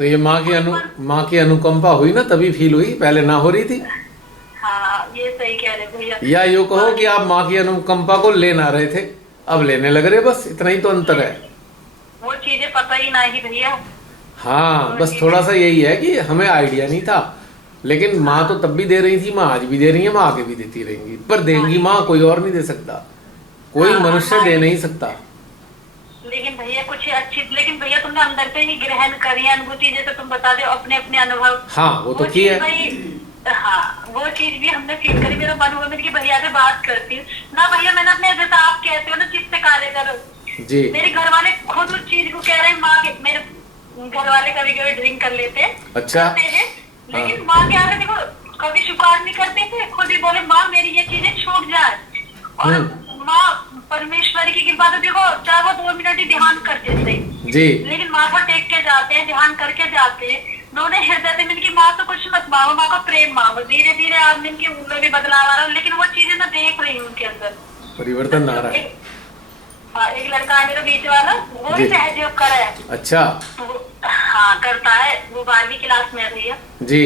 तो ये माँ की अनुकंपा हुई ना, तभी फील हुई, पहले ना हो रही थी। हाँ ये सही कह रहे भैया। या यूँ कहो कि आप माँ की अनुकंपा को ले ना रहे थे, अब लेने लग रहे, बस इतना ही तो अंतर है। वो चीजें पता ही नहीं भैया। हाँ, वो बस थोड़ा चीजें। सा यही है कि हमें आइडिया नहीं था, लेकिन माँ तो तब भी दे रही थी, माँ आज भी दे रही है, माँ आगे भी देती रहेंगी, पर देंगी हाँ माँ, कोई और नहीं दे सकता, कोई हाँ मनुष्य दे हाँ। नहीं सकता। लेकिन भैया कुछ अच्छी, लेकिन भैया तुमने अंदर से ही ग्रहण करी है अनुभूति, जैसे तुम बता दे अपने अपने अनुभव। हाँ, वो तो की चीज है। भाई, हाँ वो चीज भी हमने फील करी। मेरा मन हुआ मेरी कि भैया से बात करती हूँ ना। भैया मैंने अपने, जैसा आप कहते हो ना, चित्त से कार्य करो। जी। मेरे घर वाले खुद उस चीज को कह रहे हैं। माँ के, मेरे घर वाले कभी कभी ड्रिंक कर लेते हैं, अच्छा। करते हैं, हाँ। लेकिन माँ के आगे देखो कभी स्वीकार नहीं करते थे, खुद ही बोले माँ मेरी ये चीजें छूट जाए। और माँ परमेश्वरी की कृपा से देखो, चाहे वो 2 मिनट ही ध्यान करते थे, जी। लेकिन माथा टेक के जाते हैं, ध्यान करके जाते हैं। उन्होंने हृदय से मिलकर माँ तो कुछ मत मांगो, माँ का प्रेम मांगो। धीरे धीरे आज इनके उनमें भी बदलाव आ रहा है, लेकिन वो चीजें मैं देख रही हूँ उनके अंदर परिवर्तन आ रहा है। एक लड़का है मेरा बीच वाला, वो भी जी। सहयोग कर है। अच्छा। हाँ करता है, वो 12वीं क्लास में है भैया। जी।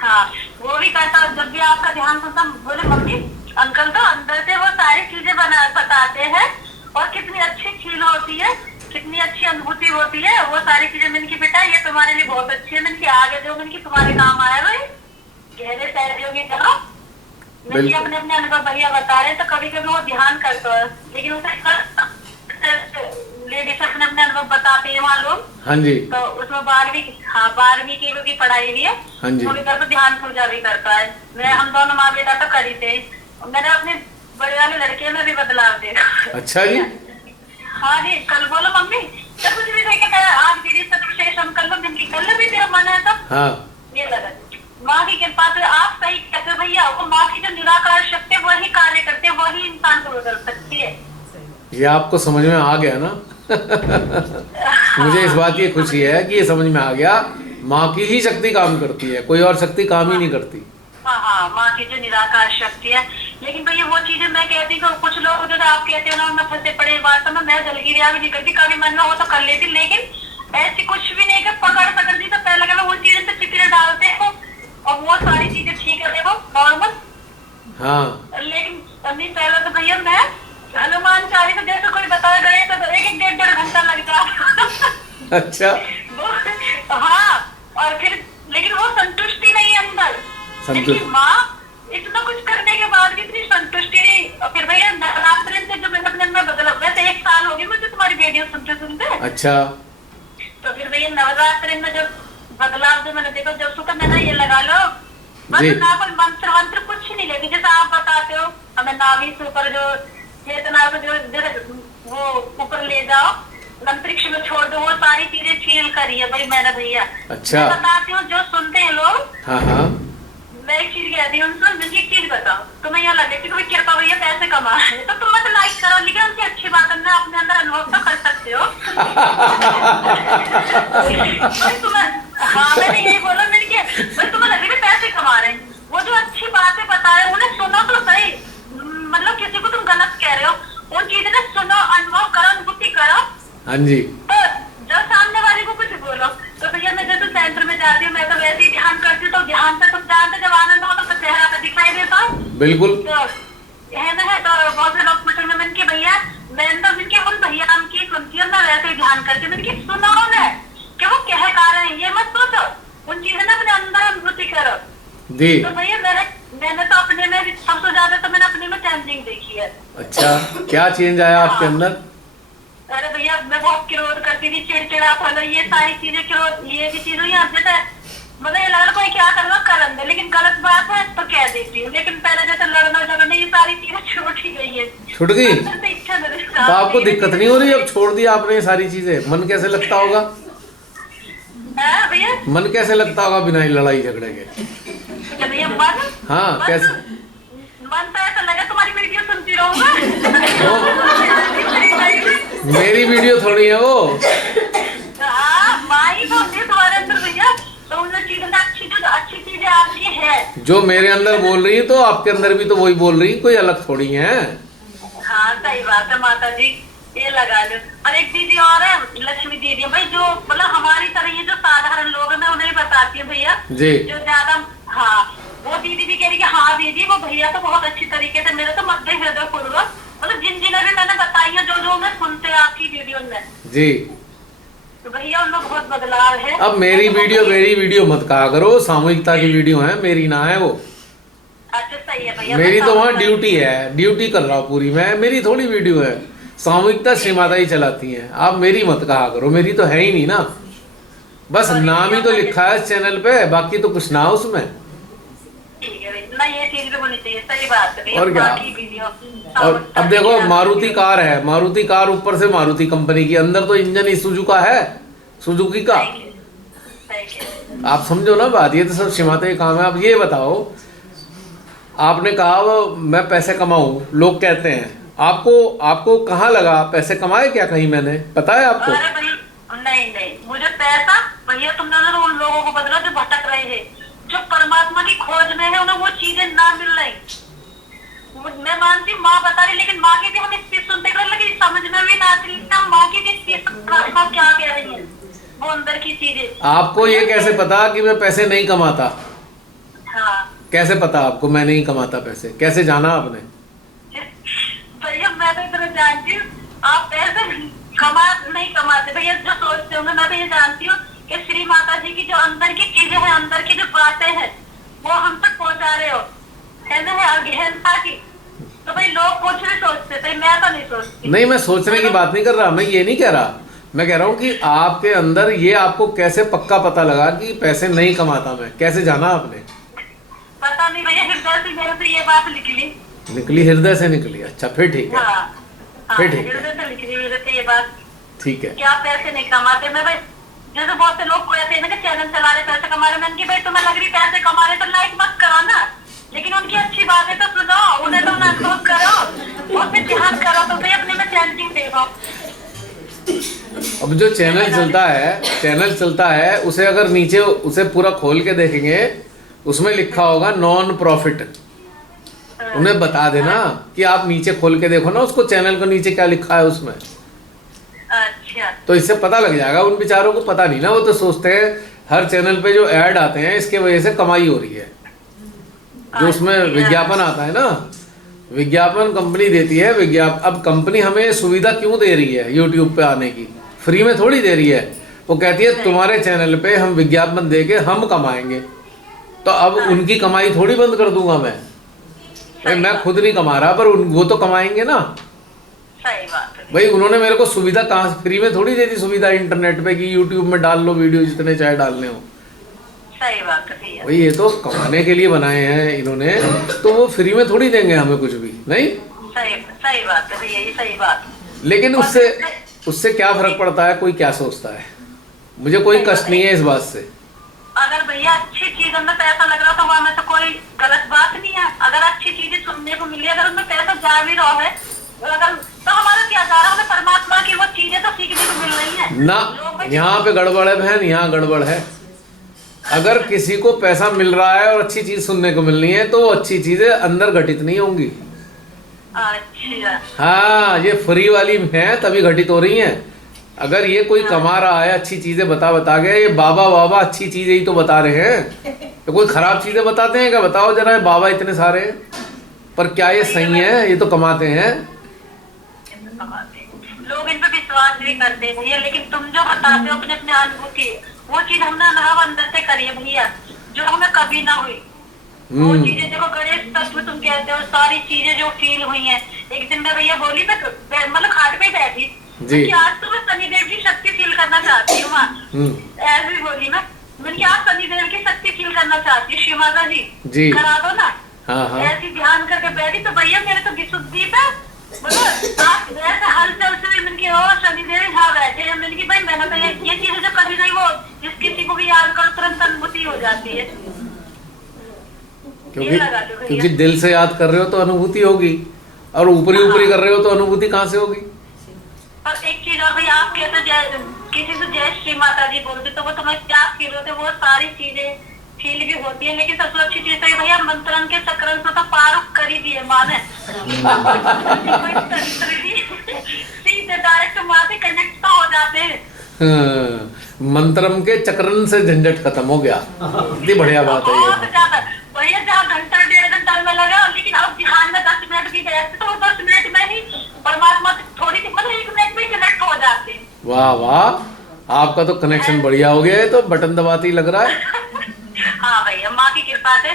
हाँ वो भी करता है। जब भी आपका ध्यान सुनता, बोले मम्मी अंकल तो अंदर से वो सारी चीजें बताते हैं, और कितनी अच्छी फील होती है, कितनी अच्छी अनुभूति होती है। वो सारी चीजें मैंने की बेटा ये तुम्हारे लिए बहुत अच्छी है, मैंने की आगे जो मैंने की तुम्हारे काम आया भाई, गहरे सहयोगी करो। मैंने अपने अपने अनुभव भैया बता रहे, तो कभी कभी वो ध्यान करता है, लेकिन उसे लेडीज अपने अपने अनुभव बताते हैं वहाँ लोग। हाँ जी। तो उसमें 12वीं की लोग की पढ़ाई भी है। हाँ जी। वो भी घर पर ध्यान पूजा भी करता है। मैं, हम दोनों माँ बेटा तो करी थे। मैंने अपने बड़े वाले लड़के में भी बदलाव देखा। अच्छा जी। हाँ जी, कल बोलो मम्मी जब कुछ भी देखे आज दीदी से विशेष हम कर लो, जिंदगी कर लो भी, तेरा मन है तो हाँ। ये लगा। माँ की कृपा से आप सही कहते हो भैया, वो माँ की जो निराकार शक्ति है वही कार्य करते हैं, वही इंसान को बदल सकती है। ये आपको समझ में आ गया ना? मुझे इस बात की खुशी है कि ये समझ में आ गया, माँ की ही शक्ति काम करती है, कोई और शक्ति काम ही नहीं करती। हाँ माँ की जो निराकार शक्ति है। लेकिन भैया वो चीजें मैं कहती हूँ, कुछ लोग जो आप कहते हो ना, मैं फंसे पड़े बात में, मैं जलगिरिया भी नहीं करती, कभी मन में हो तो कर लेती, लेकिन ऐसी कुछ भी नहीं कर पकड़ दी तो पहले लगा वो चीजें से चित्र डालते हो, और वो सारी चीजें ठीक है देखो नॉर्मल। हाँ। लेकिन अभी पहले तो भैया मैं हनुमान चालीसा जैसे कोई बता गए तो 1-1 घंटा लग जाता। अच्छा। हाँ, और फिर लेकिन वो संतुष्टि नहीं अंदर। लेकिन माँ इतना कुछ करने के बाद भी इतनी संतुष्टि नहीं। और फिर भैया नवरात्रि से जो मैंने अपने में बदला, वैसे 1 साल हो गया मुझे तुम्हारी वीडियो सुनते सुनते। अच्छा। तो फिर भैया नवरात्रि में जब बदलाव जो मैंने देखा, जब सुबह मैंने ये लगा लो, बस ना कोई मंत्र कुछ नहीं लेती, जैसे आप बताते हो हमें नाभि से ऊपर जो चेतना को जो वो ऊपर ले जाओ, अंतरिक्ष में छोड़ दो, वो सारी चीजें फील करी है भाई मैंने भैया। अच्छा। मैं बताती हूँ जो सुनते हैं लोग। हाँ हाँ। मैं एक चीज कहती हूँ उनको, मुझे एक चीज बताओ, तुम्हें यहाँ लगे कि कोई कृपा भैया पैसे कमा है तो तुम मत लाइक करो, लेकिन उनकी अच्छी बात है, अपने अंदर अनुभव तो कर सकते हो। हाँ मैंने यही बोला, मैंने क्या भाई तुम्हें लगे कि पैसे कमा रहे हैं, वो जो अच्छी बातें बता रहे हैं उन्हें सुनो तो सही। मतलब किसी को तुम गलत कह रहे हो, उन चीजें ना सुनो, अनुभव करो, अनुभूति करो। हाँ जी। तो जब सामने वाले को कुछ बोलो तो भैया मैं जैसे सेंटर में जाती हूँ, मैं तो वैसे ही ध्यान करती हूँ, तो ध्यान से तुम जानते जब आनंद हो तो चेहरा पे दिखाई देता। बिल्कुल। तो है ना, तो बहुत से लोग पूछेंगे मैंने कि भैया मैं तो जिनके उन भैया की सुनती हूँ, मैं वैसे ही ध्यान करती हूँ, मैंने कि सुनो ना कि वो कह का रहे हैं, ये मत सोचो, उन चीजें ना अपने अंदर अनुभूति करो। तो भैया मैंने तो अपने में सबसे ज्यादा तो मैंने अपने में चेंजिंग देखी है। अच्छा, क्या चेंज आया आपके अंदर? अरे भैया मैं बहुत क्रोध करती थी, चिड़चिड़ापन, ये सारी चीजें, क्रोध, ये भी चीजें जैसे मतलब ये लगा कोई क्या कर लो कर अंदर, लेकिन गलत बात है तो कह देती हूँ। लेकिन पहले जैसे लड़ना झगड़ना ये सारी चीजें छूट ही गई है। छूट गई इच्छा तो आपको दिक्कत नहीं हो रही? अब छोड़ दिया आपने ये सारी चीजें, मन कैसे लगता होगा? भैया मन कैसे लगता होगा बिना लड़ाई झगड़े के? भैया मन, हाँ कैसे? मन तो ऐसा लगा तुम्हारी वीडियो सुनती रहूंगा। मेरी वीडियो थोड़ी है वो। माई तो तुम्हारे अंदर भैया, तो उन चीजों में अच्छी चीजें आपकी है जो मेरे अंदर बोल रही है, तो आपके अंदर भी तो वही बोल रही, कोई अलग थोड़ी है। हाँ सही बात है माता जी, ये लगा लो। और एक दीदी और है लक्ष्मी दीदी, भाई जो मतलब हमारी तरह ये जो साधारण बताती है भैया जी। जो ज्यादा। हाँ, वो दीदी भी कह रही कि हाँ दीदी वो भैया तो बहुत अच्छी तरीके से, मेरे तो मध्य हृदय पूर्वक, मतलब जिन्हें भी मैंने बताई है, जो मैं सुनते हैं आपकी वीडियो में जी, तो भैया उनमें बहुत बदलाव है। अब मेरी वीडियो मत कहा करो, सामूहिकता की वीडियो है, मेरी ना है वो। अच्छा सही है भैया, मेरी मैं तो वहाँ समझ ड्यूटी है, ड्यूटी कर रहा हूँ पूरी मैं, मेरी थोड़ी वीडियो है। सामूहिकता श्री माता ही चलाती हैं, आप मेरी मत कहा करो, मेरी तो है ही नहीं ना, बस नाम ही तो लिखा है इस चैनल पे, बाकी तो कुछ ना उसमें। ठीक है भैया, ना ये चीज भी होनी चाहिए, सही बात है भैया, और क्या? बाकी वीडियो और अब देखो मारुति कार है, मारुति कार ऊपर से मारुति कंपनी की, अंदर तो इंजन ही सुजुका है, सुजुकी का। आप समझो ना बात, ये तो सब श्री माता का काम है। अब ये बताओ, आपने कहा वो मैं पैसे कमाऊं, लोग कहते हैं, आपको कहाँ लगा पैसे कमाए क्या कहीं मैंने, पता है आपको? अरे भैया नहीं, मुझे पैसा भैया तुमने उन लोगों को बदला जो भटक रहे हैं, जो परमात्मा की खोज में है, उन्हें वो चीजें ना मिल रही। मैं मानती हूँ माँ बता रही, लेकिन माँ की भी हम स्पीच सुनते कर लगे, समझ में भी ना आती, माँ की भी स्पीच क्या कह रही है, वो अंदर की चीजें। आपको ये कैसे पता कि मैं पैसे नहीं कमाता? हाँ कैसे पता आपको मैं नहीं कमाता पैसे, कैसे जाना आपने? भैया मैं तो इतना जानती हूँ, आप पैसे नहीं कमाते भैया, जो सोचते होंगे, मैं तो ये जानती हूँ कि श्री माता जी की जो अंदर की चीजें हैं, अंदर की जो बातें हैं, वो हम तक पहुँचा रहे हो, है ना, अगहनता की। तो भाई लोग कुछ भी सोचते थे, मैं तो नहीं सोचती। नहीं, मैं सोचने की बात नहीं कर रहा, मैं ये नहीं कह रहा, मैं कह रहा हूँ कि आपके अंदर ये आपको कैसे पक्का पता लगा कि पैसे नहीं कमाता मैं, कैसे जाना आपने? पता नहीं भैया, हृदय से मेरे से ये बात निकली हृदय से निकली, अच्छा फिर ठीक है। हाँ, फिर ठीक है, हृदय से निकली मेरे से ये बात। ठीक है। क्या पैसे नहीं कमाते? मैं भाई जैसे बहुत से लोग कहते हैं ना कि चैनल चला रहे पैसे कमा रहे, मैंने कि भाई तुम्हें लग रही पैसे कमा रहे तो लाइक मत कराना, लेकिन उनकी अच्छी बातें तो सुनो, उन्हें तो अनुभव करो और फिर ध्यान करो, तो भाई अपने में चैलेंजिंग देखो। अब जो चैनल चलता है उसे अगर नीचे उसे पूरा खोल के देखेंगे, उसमें लिखा होगा नॉन प्रॉफिट, उन्हें बता देना कि आप नीचे खोल के देखो ना उसको, चैनल को नीचे क्या लिखा है उसमें। अच्छा, तो इससे पता लग जाएगा। उन बेचारों को पता नहीं ना, वो तो सोचते हैं हर चैनल पे जो ऐड आते हैं इसके वजह से कमाई हो रही है, जो उसमें विज्ञापन आता है ना, विज्ञापन कंपनी देती है। अब कंपनी हमें सुविधा क्यों दे रही है यूट्यूब पे आने की? फ्री में थोड़ी दे रही है, वो कहती है तुम्हारे चैनल पे हम विज्ञापन दे के हम कमाएंगे। तो अब उनकी कमाई थोड़ी बंद कर दूंगा मैं खुद नहीं कमा रहा, पर वो तो कमाएंगे ना। सही बात है भाई उन्होंने मेरे को सुविधा कहाँ से, फ्री में थोड़ी दे दी सुविधा इंटरनेट पे कि यूट्यूब में डाल लो वीडियो जितने चाहे डालने हो। सही बात है भैया, भाई ये तो कमाने के लिए बनाए हैं इन्होंने, तो वो फ्री में थोड़ी देंगे हमें कुछ भी नहीं। सही बात है भैया, ये सही बात। लेकिन उससे क्या फर्क पड़ता है, कोई क्या सोचता है? मुझे कोई कष्ट नहीं है इस बात से। अगर भैया अच्छी चीजों में पैसा लग रहा तो वहाँ में तो कोई गलत बात नहीं है। अगर अच्छी चीजें सुनने को मिली, अगर उनमें पैसा जा भी रहा है, अगर तो हमारा क्या जा रहा है, हमें परमात्मा की वो चीजें तो सीखने को मिल रही है ना। यहाँ पे गड़बड़ है बहन, यहाँ गड़बड़ है। अगर किसी को पैसा मिल रहा है और अच्छी चीज सुनने को मिल रही है तो वो अच्छी चीजें अंदर घटित नहीं होंगी। अच्छा, हाँ, ये फ्री वाली है तभी घटित हो रही हैं। अगर ये कोई कमा रहा है, अच्छी चीजें बता गए, ये बाबा अच्छी चीजें ही तो बता रहे हैं, तो कोई खराब चीजें बताते हैं क्या? बताओ जरा, बाबा इतने सारे, पर क्या ये सही है? ये तो कमाते हैं। लोग इन पे विश्वास भी करते हैं भैया, लेकिन तुम जो बताते हो अपने अपने अनुभूति, वो चीज हमने अनुभव अंदर से करी है भैया, जो हमें कभी ना हुई। वो चीजें देखो, गणेश तत्व तुम कहते हो, सारी चीजें जो फील हुई हैं। एक दिन मैं भैया बोली, मैं मतलब खाट पे बैठी जी, आज तो मैं शनिदेव की शक्ति फील करना चाहती हूँ माँ, ऐसी बोली मैंने क्या शनिदेव की शक्ति फील करना चाहती हूँ, शिव माता जी करा दो ना। हाँ। ऐसी ध्यान करके बैठी तो भैया मेरे तो विशुद्धि पे ऐसे हलचल से मैंने की शनिदेव यहाँ बैठे हैं। मैंने की भाई मैंने तो ये चीजें जो कभी नहीं, वो जिस किसी को भी याद करो तुरंत अनुभूति हो जाती है। क्योंकि दिल से याद कर रहे हो तो अनुभूति होगी, और ऊपरी कर रहे हो तो अनुभूति कहाँ से होगी? और एक चीज और भैया, आप कहते किसी से जय श्री माता जी बोलते तो वो तुम्हें क्या फील होते, वो सारी चीजें फील भी होती है। लेकिन सबसे अच्छी चीज तो ये भैया, मंत्रन के चक्र से तो पार कर ही दिए माँ ने। सीधे डायरेक्ट माँ से कनेक्ट तो हो जाते हैं। मंत्रम के चक्रण से झंझट खत्म हो गया। कितनी बढ़िया बात है बहुत ये। ज्यादा। भैया जहाँ घंटा 1.5 घंटा में लगा, लेकिन अब ध्यान में 10 मिनट की गए तो 10 मिनट में ही परमात्मा थोड़ी सी मतलब 1 मिनट में कनेक्ट हो जाते हैं। वाह वाह, आपका तो कनेक्शन बढ़िया हो गया है, तो बटन दबाते ही लग रहा है। हाँ भैया, माँ की कृपा से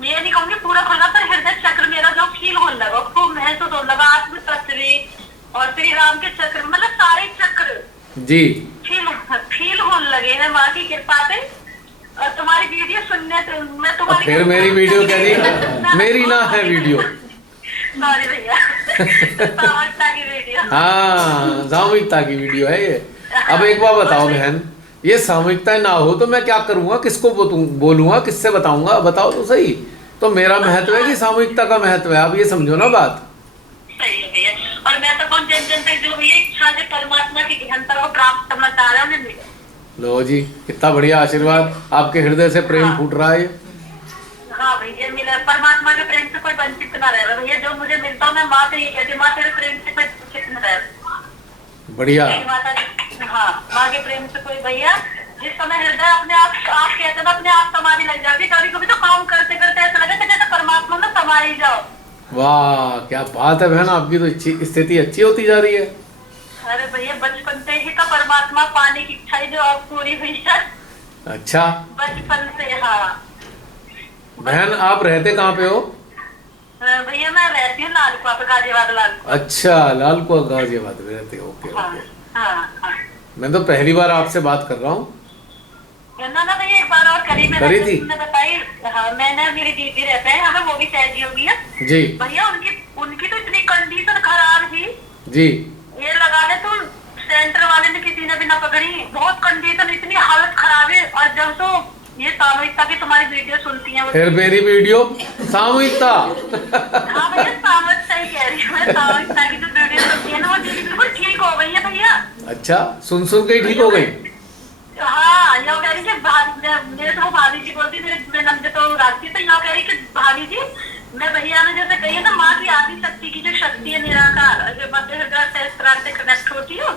मैं नहीं कहूँगी पूरा खुला, पर हृदय चक्र मेरा जो फील होने लगा, खूब महसूस होने लगा, आत्म तत्व और श्री राम के चक्र, मतलब सारे चक्र जी फील होने लगे हैं माँ की कृपा से। और तुम्हारी वीडियो सुनने से मैं तुम्हारी फिर मेरी वीडियो क्या जी, मेरी ना है वीडियो। सॉरी भैया, सामर्थ्य की वीडियो। हाँ, सामूहिकता की वीडियो है ये। अब एक बात बताओ बहन, ये सामूहिकता ना हो तो मैं क्या करूंगा, किसको बोलूंगा, किससे बताऊंगा, बताओ तो सही। तो मेरा महत्व है कि सामूहिकता का महत्व है, आप ये समझो ना बात। सही है भैया। और मैं तो कौन जन जन तक जो भी इच्छा है परमात्मा की गहनता को प्राप्त करना चाह रहा हूँ मैं। लो जी, कितना बढ़िया आशीर्वाद, आपके हृदय से प्रेम हाँ। फूट रहा है। हाँ भैया, मिला परमात्मा के प्रेम से कोई वंचित ना रहे भैया। जो मुझे मिलता है मैं माँ से ये कहती हूँ, माँ तेरे प्रेम से कोई वंचित न रहे। बढ़िया। माता जी, हाँ, माँ के प्रेम से कोई भैया, जिस समय हृदय अपने आप कहते हैं ना, अपने आप समाधि लग जाती है। कभी कभी तो काम करते करते ऐसा लगे जैसे परमात्मा में समा ही जाओ। वाह, क्या बात है बहन, आपकी तो स्थिति अच्छी होती जा रही है। अरे भैया, बचपन से ही तो परमात्मा पाने की इच्छा जो अब पूरी हुई है। अच्छा बचपन से। हाँ बहन, आप रहते कहाँ पे हो? भैया, मैं रहती हूँ लालकुआ पे, गाजियाबाद लालकुआ। अच्छा, लालकुआ गाजियाबाद में रहते हो। ओके हाँ, ओके। हाँ। मैं तो पहली बार आपसे बात कर रहा हूँ। ना भैया, एक बार और करी करी थी? बताई। हाँ, मैंने, मेरी दीदी रहते हैं यहाँ पे, वो भी सहजी होगी है जी भैया। उनकी तो इतनी कंडीशन खराब थी जी। ये लगा ले तो सेंटर वाले ने किसी ने भी ना पकड़ी। बहुत कंडीशन, इतनी हालत खराब है। और जब तो ये सामूहिकता की तुम्हारी वीडियो सुनती हैं, फिर मेरी वीडियो सामूहिकता। हाँ भैया, सामूहिकता ही कह रही हूँ मैं। सामूहिकता की जो वीडियो सुनती है ना, वो दीदी बिल्कुल ठीक हो गई है भैया। अच्छा, सुन सुन के ही ठीक हो गई। हाँ, यो कह रही कि मेरे तो भाभी जी बोलती, मेरे नंदे तो राखी, तो यो कह रही कि भाभी जी, मैं भैया ने जैसे कही है ना, माँ की आदि शक्ति की जो शक्ति है निराकार, जो मध्य हृदय सहस्त्रार से कनेक्ट होती हूँ,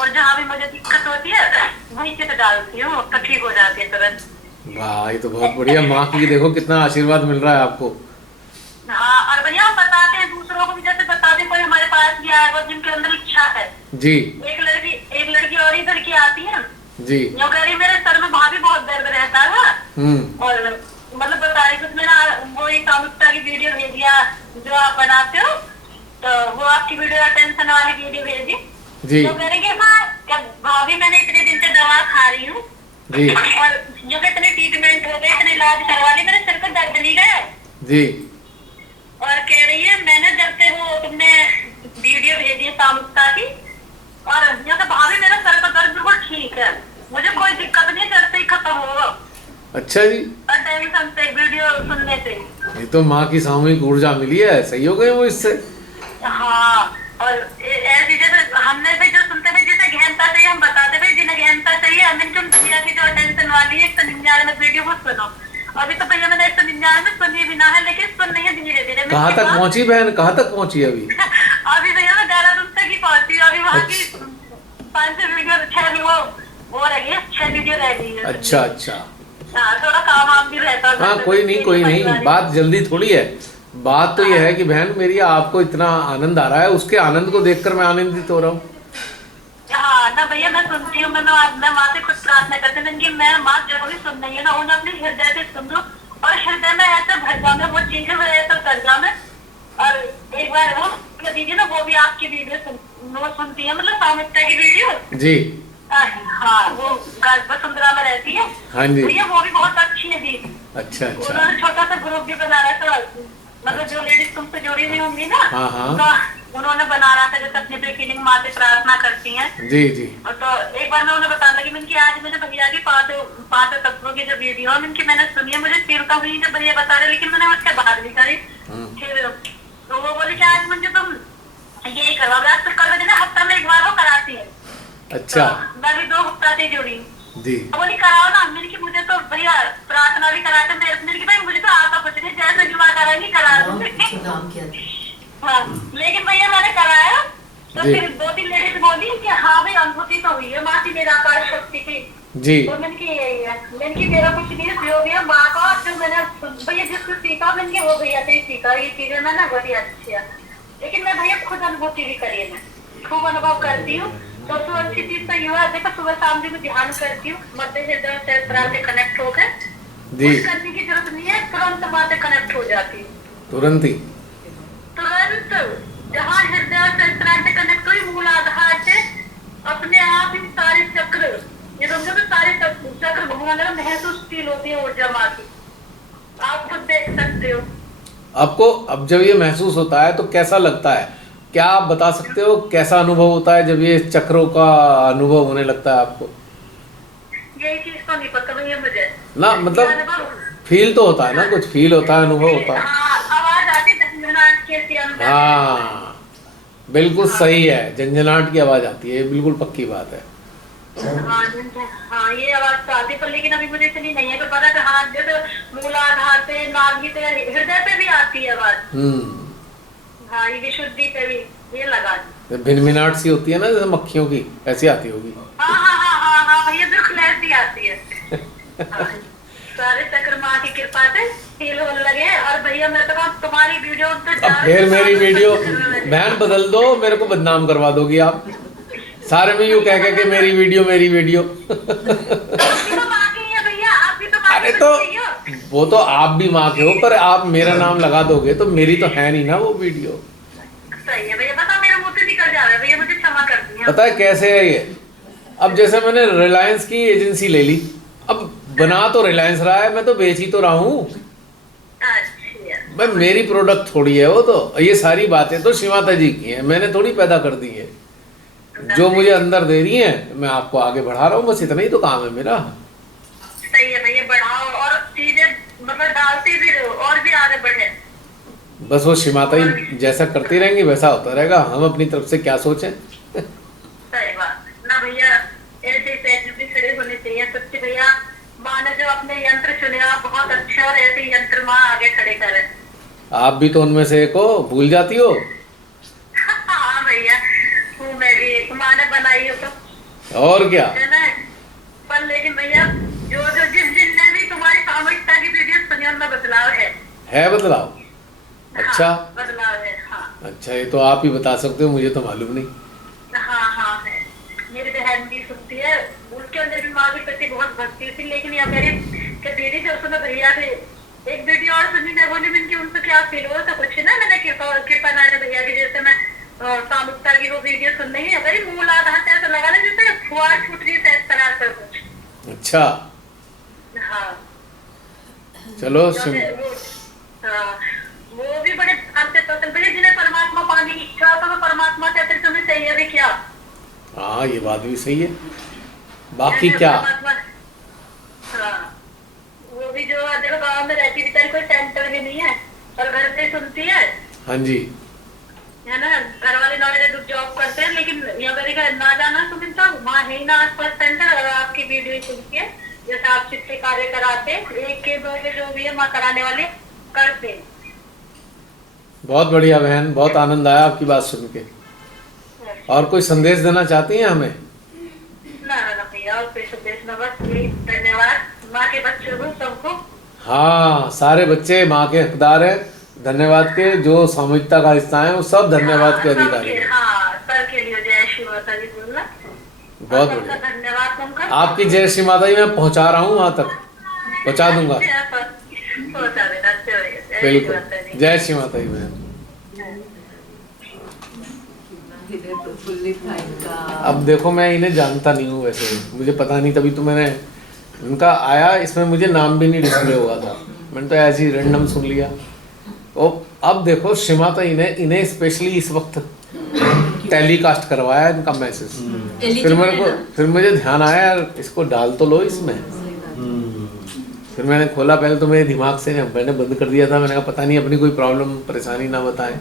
और जहाँ भी मुझे दिक्कत होती है वहीं से डालती हूँ, तो ठीक हो जाती है तुरंत। वाह, ये तो बहुत बढ़िया। माँ की देखो कितना आशीर्वाद मिल रहा है आपको। हाँ, और भैया हम बताते हैं दूसरों को भी, जैसे बताते कोई हमारे पास भी आएगा जिनके अंदर इच्छा है। जी। एक लड़की और इधर की आती है जी। यो कह रही मेरे सर में भाभी बहुत दर्द रहता है। और मतलब बता रही कुछ, मेरा वो एक सामूहिकता की वीडियो भेजिया जो आप बनाते हो, तो वो आपकी वीडियो टेंशन वाली वीडियो भेजी जी। तो कह रही कि हाँ भाभी, मैंने इतने दिन से दवा खा रही हूँ जी। और जो कि इतने ट्रीटमेंट हो गए, इतने इलाज करवा ली, मेरे सिर पर दर्द नहीं गया जी। और कह रही है मैंने जब से वो तुमने वीडियो भेजी है सामूहिकता की, और जो कि भाभी मेरा सर का दर्द बिल्कुल ठीक है, मुझे कोई दिक्कत नहीं, दर्द से ही खत्म होगा। अच्छा जी। और टेंशन से, वीडियो सुनने से। ये तो माँ की सामूहिक ऊर्जा मिली है, सही हो गए वो इससे। हाँ, और ऐसी जैसे हमने भी जो सुनते थे, जिसे गहनता चाहिए हम बताते थे, जिन्हें गहनता चाहिए हमें तुम दुनिया की जो टेंशन वाली है 199 वीडियो वो सुनो। अभी तो भैया मैंने 199 सुनी भी ना है, लेकिन सुन नहीं है धीरे धीरे। कहाँ तक पहुँची बहन, कहाँ तक पहुँची अभी? अभी भैया मैं देहरादून तक ही पहुंची, अभी वहाँ की 5 वीडियो 6 वो रह गई, 6 वीडियो रह गई है। अच्छा अच्छा। हाँ, थोड़ा काम भी रहता है। हाँ, कोई नहीं, बात जल्दी थोड़ी है। बात तो यह है कि बहन मेरी, आपको इतना आनंद आ रहा है, उसके आनंद को देखकर मैं आनंदित हो रहा हूँ। हाँ ना भैया, मैं सुनती हूँ, मैं माँ से खुद प्रार्थना करती हूँ कि मैं माँ जरूरी सुन रही है ना, उन्हें अपने हृदय से सुन दो, और हृदय में ऐसा भर जाऊँ वो चीजें ऐसा कर जाऊँ। और एक बार वो दीजिए ना, वो भी आपकी वीडियो वो सुनती है, मतलब सामूहिकता की वीडियो जी। हाँ, वो वसुंधरा में रहती है। हाँ जी। भैया वो भी बहुत अच्छी है दीदी। अच्छा अच्छा। उन्होंने छोटा सा ग्रुप भी बना रहा था, मतलब जो लेडीज तुमसे जुड़ी हुई होंगी ना, हाँ हाँ, तो उन्होंने बना रहा था, जैसे अपनी बेटी माँ से प्रार्थना करती हैं। जी जी। तो एक बार मैं उन्हें बताने लगी, मैंने आज मैंने भैया की 5 तत्वों की जो वीडियो है उनकी मैंने सुनी है, मुझे चिरता हुई जब भैया बता रहे, लेकिन मैंने उसके बाद भी करी। फिर तो वो बोली कि आज मुझे तुम यही करवा, तो कल दिन हफ्ता में एक बार वो कराती है। अच्छा। तो मैं भी 2 हफ्ता से जुड़ी जी। बोली कराओ ना, मैंने कि मुझे तो भैया प्रार्थना भी कराते, मेरे कि भाई मुझे तो आता कुछ नहीं, जैसे भी माँ कराएंगी करा दूंगी। हाँ, लेकिन भैया मैंने कराया तो फिर 2-3 लेडीज बोली कि हाँ भाई अनुभूति तो हुई है माँ की निराकार शक्ति की, जी तो मैंने कि यही है, मैंने कि मेरा कुछ नहीं है, जो भी है माँ का, जो मैंने भैया जिससे सीखा मैंने कि वो भैया से ही सीखा, ये चीजें मैं ना बड़ी अच्छी है। लेकिन मैं भैया खुद अनुभूति भी करी है, मैं खूब अनुभव करती हूँ। सबसे अच्छी चीज तो ये है, देखो सुबह शाम भी मैं ध्यान करती हूँ, मध्य हृदय सहस्त्रार से कनेक्ट होकर, जी कुछ करने की जरूरत नहीं है, तुरंत माँ से कनेक्ट हो जाती हूँ। तुरंत ही। तुरंत जहाँ हृदय सहस्त्रार से कनेक्ट हुई, मूलाधार से अपने आप ही सारे चक्र, ये समझो कि सारे चक्र घूमने लगा, महसूस फील होती है ऊर्जा माँ की, आप खुद देख सकते हो। आपको अब जब ये महसूस होता है तो कैसा लगता है? क्या आप बता सकते हो कैसा अनुभव होता है जब ये चक्रों का अनुभव होने लगता है आपको? यही चीज तो नहीं पता भैया मुझे ना मतलब फील तो होता है ना, कुछ फील होता है, अनुभव होता है। हाँ, आवाज आती है झंझनाहट की, ऐसी अंदर। हाँ बिल्कुल सही है, झंझनाहट की आवाज आती है, ये बिल्कुल पक्की बात है। हाँ, ये आवाज तो आती है, पर लेकिन अभी मुझे इतनी नहीं है कि पता कि हाँ, जैसे मूलाधार पे, नाभि पे, हृदय पे भी आती है आवाज। हाँ, ये विशुद्धि पे भी ये लगा दी। भिनभिनाहट सी होती है ना जैसे मक्खियों की, ऐसी आती होगी। हाँ हाँ हाँ हाँ हाँ भैया, बिल्कुल ऐसी आती है। हाँ, सारे चक्र माँ की कृपा से फील होने लगे। और भैया मैं तो कहूँ तुम्हारी वीडियो तो अब फिर मेरी वीडियो बहन बदल दो, मेरे को बदनाम करवा दोगी आप सारे में यूं कह के मेरी वीडियो मेरी वीडियो। अरे तो वो तो आप भी माँ के हो, पर आप मेरा नाम लगा दोगे तो मेरी तो है नहीं ना वो वीडियो। सही है भैया, बता मेरे मुंह से निकल जा रहा है भैया, मुझे क्षमा कर दीजिए। पता है कैसे है ये? अब जैसे मैंने रिलायंस की एजेंसी ले ली, अब बना तो रिलायंस रहा है, मैं तो बेच ही तो रहा हूँ भाई, मेरी प्रोडक्ट थोड़ी है वो, तो ये सारी बातें तो शिवाता जी की हैं, मैंने थोड़ी पैदा कर दी है। जो मुझे अंदर दे रही है मैं आपको आगे बढ़ा रहा हूँ, बस इतना ही तो काम है मेरा। सही है भैया, बढ़ाओ और चीजें मतलब डालते भी रहो और भी आगे बढ़े। बस वो शिमाता ही जैसा करती रहेंगी वैसा होता रहेगा, हम अपनी तरफ से क्या सोचें। सही बात ना भैया, ऐसे पैसे भी खड़े होने चाहिए सच्ची भैया। माँ ने जो अपने यंत्र चुने बहुत अच्छा, और ऐसे यंत्र माँ आगे खड़े करे। आप भी तो उनमें से एक हो, भूल जाती हो। हाँ भैया, हूँ मैं भी, माँ ने बनाई हो तो और क्या है ना। पर लेकिन भैया जो जिनने भी तुम्हारी सामूहिकता की वीडियो सुनी उनमें बदलाव है बदलाव? अच्छा हाँ, बदलाव है। हाँ अच्छा, ये तो आप ही बता सकते हो, मुझे तो मालूम नहीं। हाँ हाँ है, मेरी बहन भी सुनती है, उसके अंदर भी माँ के प्रति बहुत भक्ति थी। लेकिन यहाँ मेरी दीदी थे, उसमें भैया थे, एक वीडियो और सुनी, मैं बोली मैंने उनसे क्या फील हुआ था कुछ ना, मैंने कृपा नारायण भैया की जैसे मैं सामुकता की वो वीडियो सुन रही है, मेरी मूलाधार से ऐसा लगा जैसे फुहार छूट रही है इस तरह से कुछ। अच्छा हाँ चलो वो भी बड़े ध्यान से तो भैया, जिन्हें परमात्मा पाने की इच्छा हो तो वो परमात्मा के अतिरिक्त तुम्हें चाहिए भी क्या। हाँ ये बात भी सही है, बाकी क्या। हाँ, वो भी जो देखो गाँव में रहती है, कोई सेंटर भी नहीं है और घर से सुनती है। हाँ जी, है ना, घर वाले नॉलेज जॉब करते हैं, लेकिन यहाँ ना जाना सुनिन तो वहाँ है ही ना आसपास सेंटर, और आपकी वीडियो सुनती है जैसे आप चित्र कार्य कराते एक के दो के जो भी है माँ कराने वाले करते। बहुत बढ़िया बहन, बहुत आनंद आया आपकी बात सुन के। और कोई संदेश देना चाहती हैं हमें? ना भैया, और कोई संदेश ना, बस यही धन्यवाद माँ के बच्चों को सबको। हाँ सारे बच्चे माँ के हकदार हैं धन्यवाद के, जो सामूहिकता का हिस्सा है वो सब धन्यवाद के अधिकारी हैं। हाँ, सर के लिए जय श्री माता दी बोलना, बहुत बढ़िया, धन्यवाद तुमका। आपकी जय श्री माता जी मैं पहुँचा रहा हूँ, वहाँ तक पहुँचा दूंगा बिल्कुल। जय श्री माता जी बहन। अब देखो मैं इन्हें जानता नहीं हूँ, वैसे मुझे पता नहीं, तभी तो मैंने उनका आया, इसमें मुझे नाम भी नहीं डिस्प्ले हुआ था, मैंने तो ऐसे ही रैंडम सुन लिया। तो अब देखो श्रीमाता इन्हें स्पेशली इस वक्त टेलीकास्ट करवाया इनका मैसेज। फिर मुझे ध्यान आया यार इसको डाल तो लो इसमें। फिर मैंने खोला, पहले तो मेरे दिमाग से मैंने बंद कर दिया था, मैंने कहा पता नहीं अपनी कोई प्रॉब्लम परेशानी ना बताएं।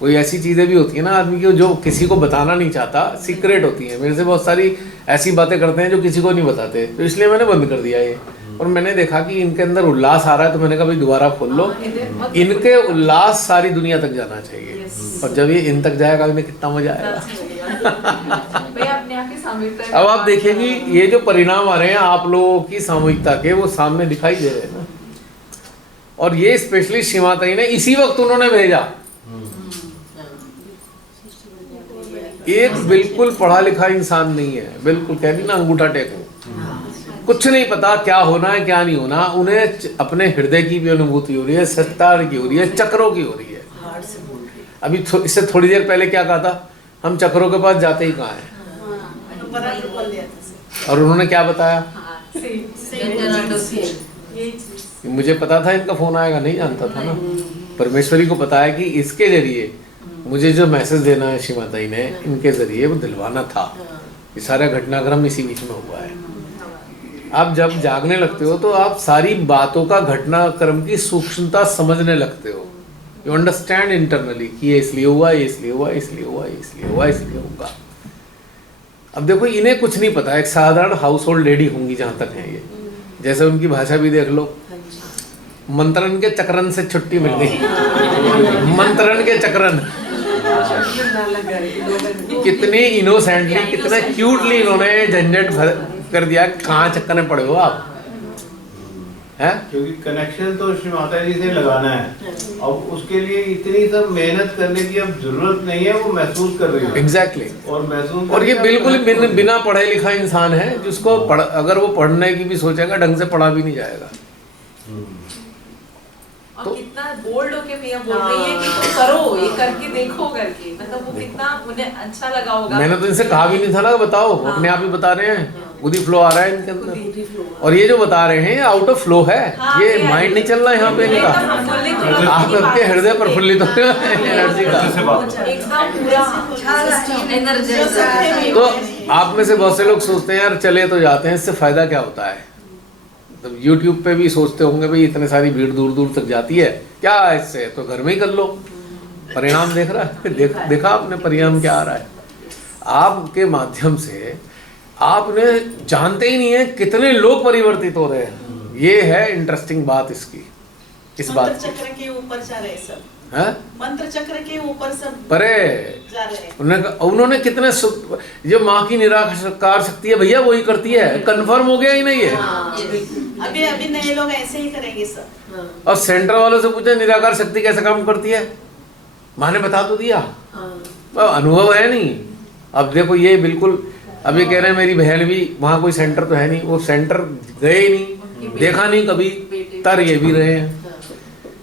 कोई ऐसी चीज़ें भी होती है ना आदमी की जो किसी को बताना नहीं चाहता, सीक्रेट होती है। मेरे से बहुत सारी ऐसी बातें करते हैं जो किसी को नहीं बताते, तो इसलिए मैंने बंद कर दिया ये। और मैंने देखा कि इनके अंदर उल्लास आ रहा है, तो मैंने कहा भाई दोबारा खोल लो, इनके उल्लास सारी दुनिया तक जाना चाहिए। और जब ये इन तक जाएगा इन्हें कितना मजा आएगा। अब आप देखेंगी ये जो परिणाम आ रहे हैं आप लोगों की सामूहिकता के, वो सामने दिखाई दे रहे हैं ना। और ये स्पेशली शिवाताई ने इसी वक्त उन्होंने भेजा। एक बिल्कुल पढ़ा लिखा इंसान नहीं है, बिल्कुल कह दी ना अंगूठा टेको, कुछ नहीं पता क्या होना है क्या नहीं होना। उन्हें अपने हृदय की भी अनुभूति हो रही है, सत्तार की हो रही है, चक्रों की हो रही है। अभी इससे थोड़ी देर पहले क्या कहा था, हम चक्रों के पास जाते ही कहाँ हैं, और उन्होंने क्या बताया, मुझे पता था इनका फोन आएगा, नहीं जानता था ना। परमेश्वरी को पता है कि इसके जरिए मुझे जो मैसेज देना है शिवाताई ने, इनके जरिए वो दिलवाना था। ये सारा घटनाक्रम इसी बीच में हुआ है। आप जब जागने लगते हो तो आप सारी बातों का घटनाक्रम की सूक्ष्मता समझने लगते हो। यू अंडरस्टैंड इंटरनली कि ये इसलिए हुआ, ये इसलिए हुआ, इसलिए हुआ, इसलिए हुआ, इसलिए होगा। अब देखो इन्हें कुछ नहीं पता, एक साधारण हाउस होल्ड लेडी होंगी जहाँ तक है ये, जैसे उनकी भाषा भी देख लो, मंत्रण के चक्रन से छुट्टी मिल गई। मंत्रण के चक्रन, कितनी इनोसेंटली, कितने क्यूटली इन्होंने झंझट कर दिया। कहाँ चक्कर में पड़े हो आप, हैं? क्योंकि कनेक्शन तो श्री माता जी से लगाना है, अब उसके लिए इतनी सब मेहनत करने की अब जरूरत नहीं है, वो महसूस कर रही है। एग्जैक्टली। और महसूस, और ये बिल्कुल बिना पढ़े लिखा इंसान है, जिसको अगर वो पढ़ने की भी सोचेगा ढंग से पढ़ा भी नहीं जाएगा। और कितना बोल्ड होके भैया बोल रही है कि तुम करो, ये करके देखो करके, मतलब वो कितना उन्हें अच्छा लगा होगा। मैंने तो इनसे कहा भी नहीं था ना, बताओ। अपने आप ही बता रहे हैं, खुद ही फ्लो आ रहा है इनके अंदर। और ये जो बता रहे हैं आउट ऑफ फ्लो है, ये माइंड नहीं चल रहा है यहाँ पे इनका। आपके हृदय प्रफुल्लित हो एनर्जी का। तो आप में से बहुत से लोग सोचते हैं यार चले तो जाते हैं, इससे फायदा क्या होता है। तो YouTube पे भी सोचते होंगे भाई इतने सारी भीड़ दूर दूर तक जाती है, क्या इससे, तो घर में ही कर लो। परिणाम देख रहा है, देखा आपने परिणाम क्या आ रहा है। आपके माध्यम से आपने जानते ही नहीं है कितने लोग परिवर्तित हो रहे हैं। ये है इंटरेस्टिंग बात इसकी, इस बात चक्र के ऊपर जा रहे सब, है मंत्र चक्र के ऊपर सब परे जा रहे हैं। उन्होंने कितने जो माँ की निराकार शक्ति है भैया वही करती है, कंफर्म हो गया ही नहीं है। अभी अभी नए लोग ऐसे ही करेंगे सब। और सेंटर वालों से पूछे निराकार शक्ति कैसे काम करती है, माँ ने बता तो दिया, अनुभव है नहीं। अब देखो ये बिल्कुल, अब ये कह रहे हैं मेरी बहन भी, वहाँ कोई सेंटर तो है नहीं, वो सेंटर गए ही नहीं, देखा नहीं कभी, तर ये भी रहे हैं।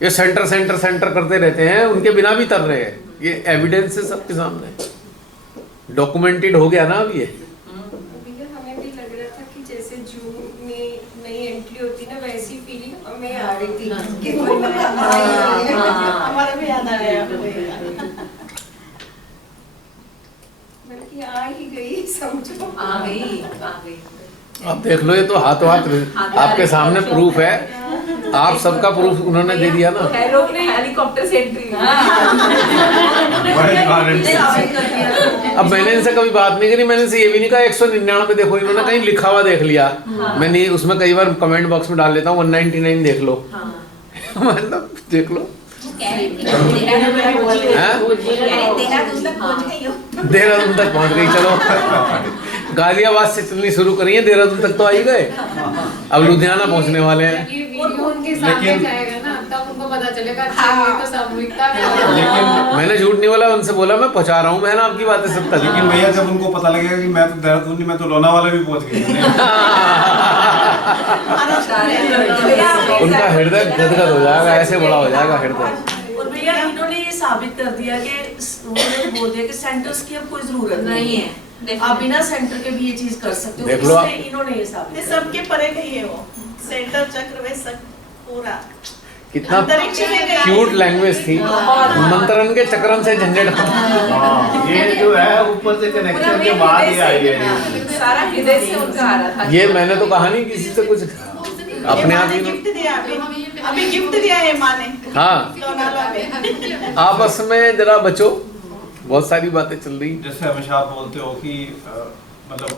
ये सेंटर सेंटर सेंटर करते रहते हैं, उनके बिना भी तर रहे हैं। ये एविडेंस है सबके सामने, डॉक्यूमेंटेड हो गया ना अब ये। हमें भी लग रहा था कि जैसे जून में नई एंट्री होती ना, वैसी फीलिंग हमें आ रही थी कि कोई हमारा भी याद आ गया, बल्कि आ ही गई, समझो आ गई। अब देख लो, ये तो हाथों हाथ आपके सामने प्रूफ है, आप सबका प्रूफ उन्होंने दे दिया ना। हेलीकॉप्टर से एंट्री। अब मैंने इनसे कभी बात नहीं करी, मैंने इनसे ये भी नहीं कहा 199 देखो, इन्होंने कहीं लिखा हुआ देख लिया। मैंने उसमें कई बार कमेंट बॉक्स में डाल देता हूँ 199 देख लो, मतलब देख लो। देहरादून तक पहुंच गई, चलो गाजियाबाद से चलनी शुरू करी है, देहरादून तक तो आ ही गए, अब लुधियाना पहुंचने वाले हैं। ये वीडियो उनके सामने जाएगा ना, तब उनको पता चलेगा अच्छा ये तो सामूहिकता है। लेकिन मैंने झूठ नहीं बोला, उनसे बोला मैं पहुंचा रहा हूँ बहन आपकी बातें सब तक। लेकिन भैया जब उनको पता लगेगा कि मैं तो देहरादून नहीं, मैं तो लोनावाला भी पहुंच गई, उनका हृदय गदगद हो जाएगा, ऐसे बड़ा हो जाएगा हृदय। और भैया इन्होंने ये साबित कर दिया कि उन्होंने बोल दिया कि सेंटर्स की अब कोई जरूरत नहीं है, आप बिना सेंटर के भी ये चीज कर सकते हो। देख लो आप। इन्होंने ये साबित, ये सबके परे गई है वो सेंटर चक्र में सब पूरा कितना क्यूट लैंग्वेज थी, मंत्रन के चक्रन से झंझट। ये जो है ऊपर से कनेक्शन के बाद ही आई है, सारा हृदय से उनका आ रहा था। ये मैंने तो कहा नहीं किसी से कुछ, अपने आप ही गिफ्ट दिया, अभी गिफ्ट दिया है माँ ने। हाँ, लोनावाला में। आपस में जरा बचो, बहुत सारी बातें चल रही। जैसे हमेशा आप बोलते हो कि मतलब